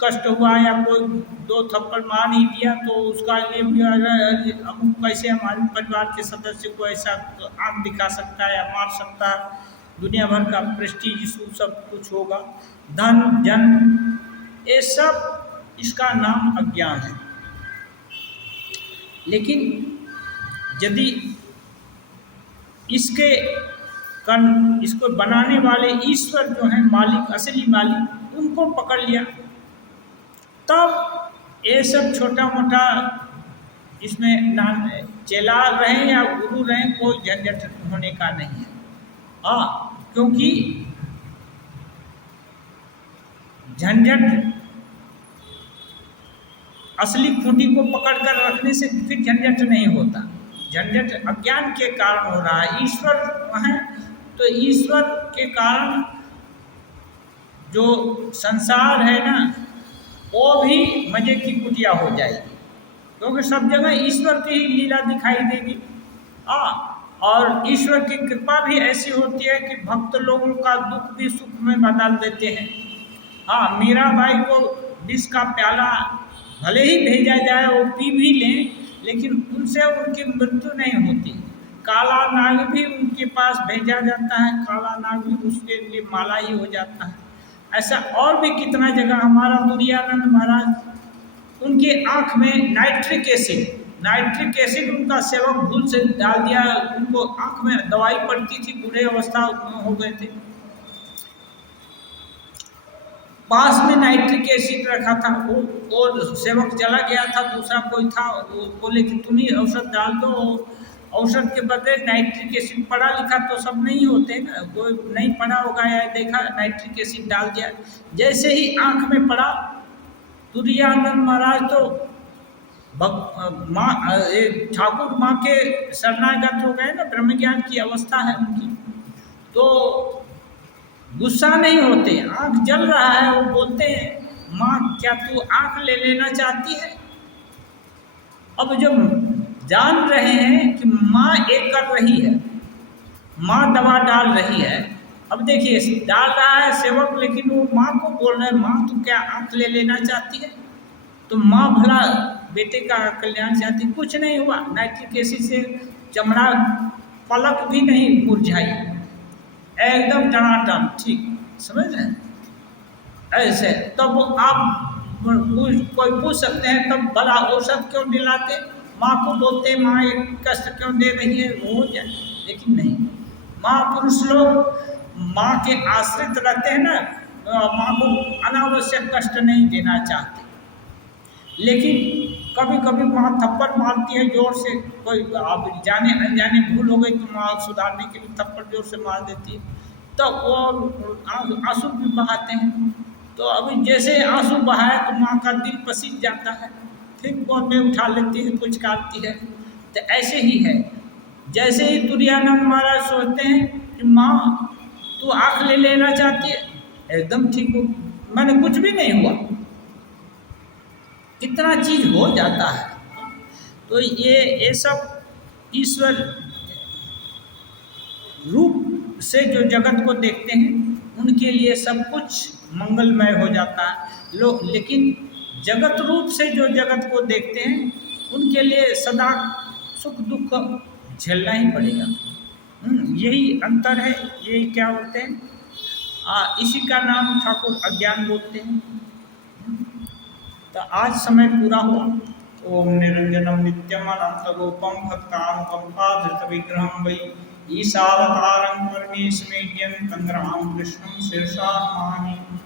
कष्ट हुआ या कोई दो थप्पड़ मार ही दिया तो उसका लिए भी हम कैसे हमारे परिवार के सदस्य को ऐसा आंख दिखा सकता है या मार सकता है, दुनिया भर का प्रेस्टीज इशू सब कुछ होगा, धन जन, ये सब इसका नाम अज्ञान है। लेकिन यदि इसको बनाने वाले ईश्वर जो हैं मालिक, असली मालिक, उनको पकड़ लिया, तब ये सब छोटा मोटा इसमें ना चेला रहे या गुरु रहे कोई झंझट होने का नहीं है। क्योंकि झंझट असली खूंटी को पकड़ कर रखने से फिर झंझट नहीं होता, झंझट अज्ञान के कारण हो रहा है। ईश्वर है तो ईश्वर के कारण जो संसार है ना वो भी मजे की कुटिया हो जाएगी, क्योंकि सब जगह ईश्वर की ही लीला दिखाई देगी। और ईश्वर की कृपा भी ऐसी होती है कि भक्त लोगों का दुख भी सुख में बदल देते हैं। मीराबाई को विष का प्याला भले ही भेजा जाए वो पी भी लें, लेकिन उनसे उनकी मृत्यु नहीं होती। काला नाग भी उनके पास भेजा जाता है, काला नाग भी उसके लिए माला ही हो जाता है। ऐसा और भी कितना जगह, हमारा तुरानंद महाराज उनके आँख में नाइट्रिक एसिड उनका सेवक भूल से डाल दिया, उनको आँख में दवाई पड़ती थी, बूढ़े अवस्था हो गए थे, पास में नाइट्रिक एसिड रखा था, वो सेवक चला गया था, दूसरा कोई था, वो बोले कि तुम ही औषध डाल दो, औषध के बदले नाइट्रिक एसिड, पढ़ा लिखा तो सब नहीं होते ना, कोई नहीं पढ़ा होगा या देखा नाइट्रिक एसिड डाल दिया, जैसे ही आंख में पड़ा तुरानंद महाराज तो ठाकुर माँ के शरणागत हो गए ना, ब्रह्म ज्ञान की अवस्था है उनकी, तो गुस्सा नहीं होते, आंख जल रहा है, वो बोलते हैं माँ क्या तू आंख ले लेना चाहती है। अब जब जान रहे हैं कि माँ एक कर रही है, माँ दवा डाल रही है, अब देखिए डाल रहा है सेवक, लेकिन वो माँ को बोल रहा है माँ तू क्या आंख ले लेना चाहती है, तो माँ भला बेटे का कल्याण चाहती, कुछ नहीं हुआ, नाइट्रिक एसिड से चमड़ा पलक भी नहीं मुरझाई, एकदम टनाटन ठीक, समझ रहे हैं ऐसे। तब आप कोई पूछ सकते हैं तब भला औषध क्यों दिलाते, माँ को बोलते माँ एक कष्ट क्यों दे रही है, हो जाए, लेकिन नहीं, माँ पुरुष लोग माँ के आश्रित रहते हैं ना, माँ को अनावश्यक कष्ट नहीं देना चाहते, लेकिन कभी कभी माँ थप्पड़ मारती है जोर से, कोई आप जाने अनजाने भूल हो गई तो माँ सुधारने के लिए थप्पड़ जोर से मार देती है, तो वो आंसू भी बहाते हैं, तो अभी जैसे आंसू बहाए तो माँ का दिल पसीज जाता है, फिर गोद में उठा लेती है, पुचकारती है। तो ऐसे ही है, जैसे ही तुरानंद महाराज सोचते हैं कि माँ तू आँख ले लेना चाहती है, एकदम ठीक हो, मैंने कुछ भी नहीं हुआ, कितना चीज हो जाता है। तो ये सब ईश्वर रूप से जो जगत को देखते हैं उनके लिए सब कुछ मंगलमय हो जाता है लोग, लेकिन जगत रूप से जो जगत को देखते हैं उनके लिए सदा सुख दुख झेलना ही पड़ेगा। यही अंतर है, यही क्या होते हैं, इसी का नाम ठाकुर अज्ञान बोलते हैं। तो आज समय पूरा हुआ। ओम निरंजनम नित्यम अनंत रूपम भक्तानुकंपाधृत विग्रहम वै ईशावतारं परमेशमेड्यं तंद्राम कृष्णं शीर्षा नमामि।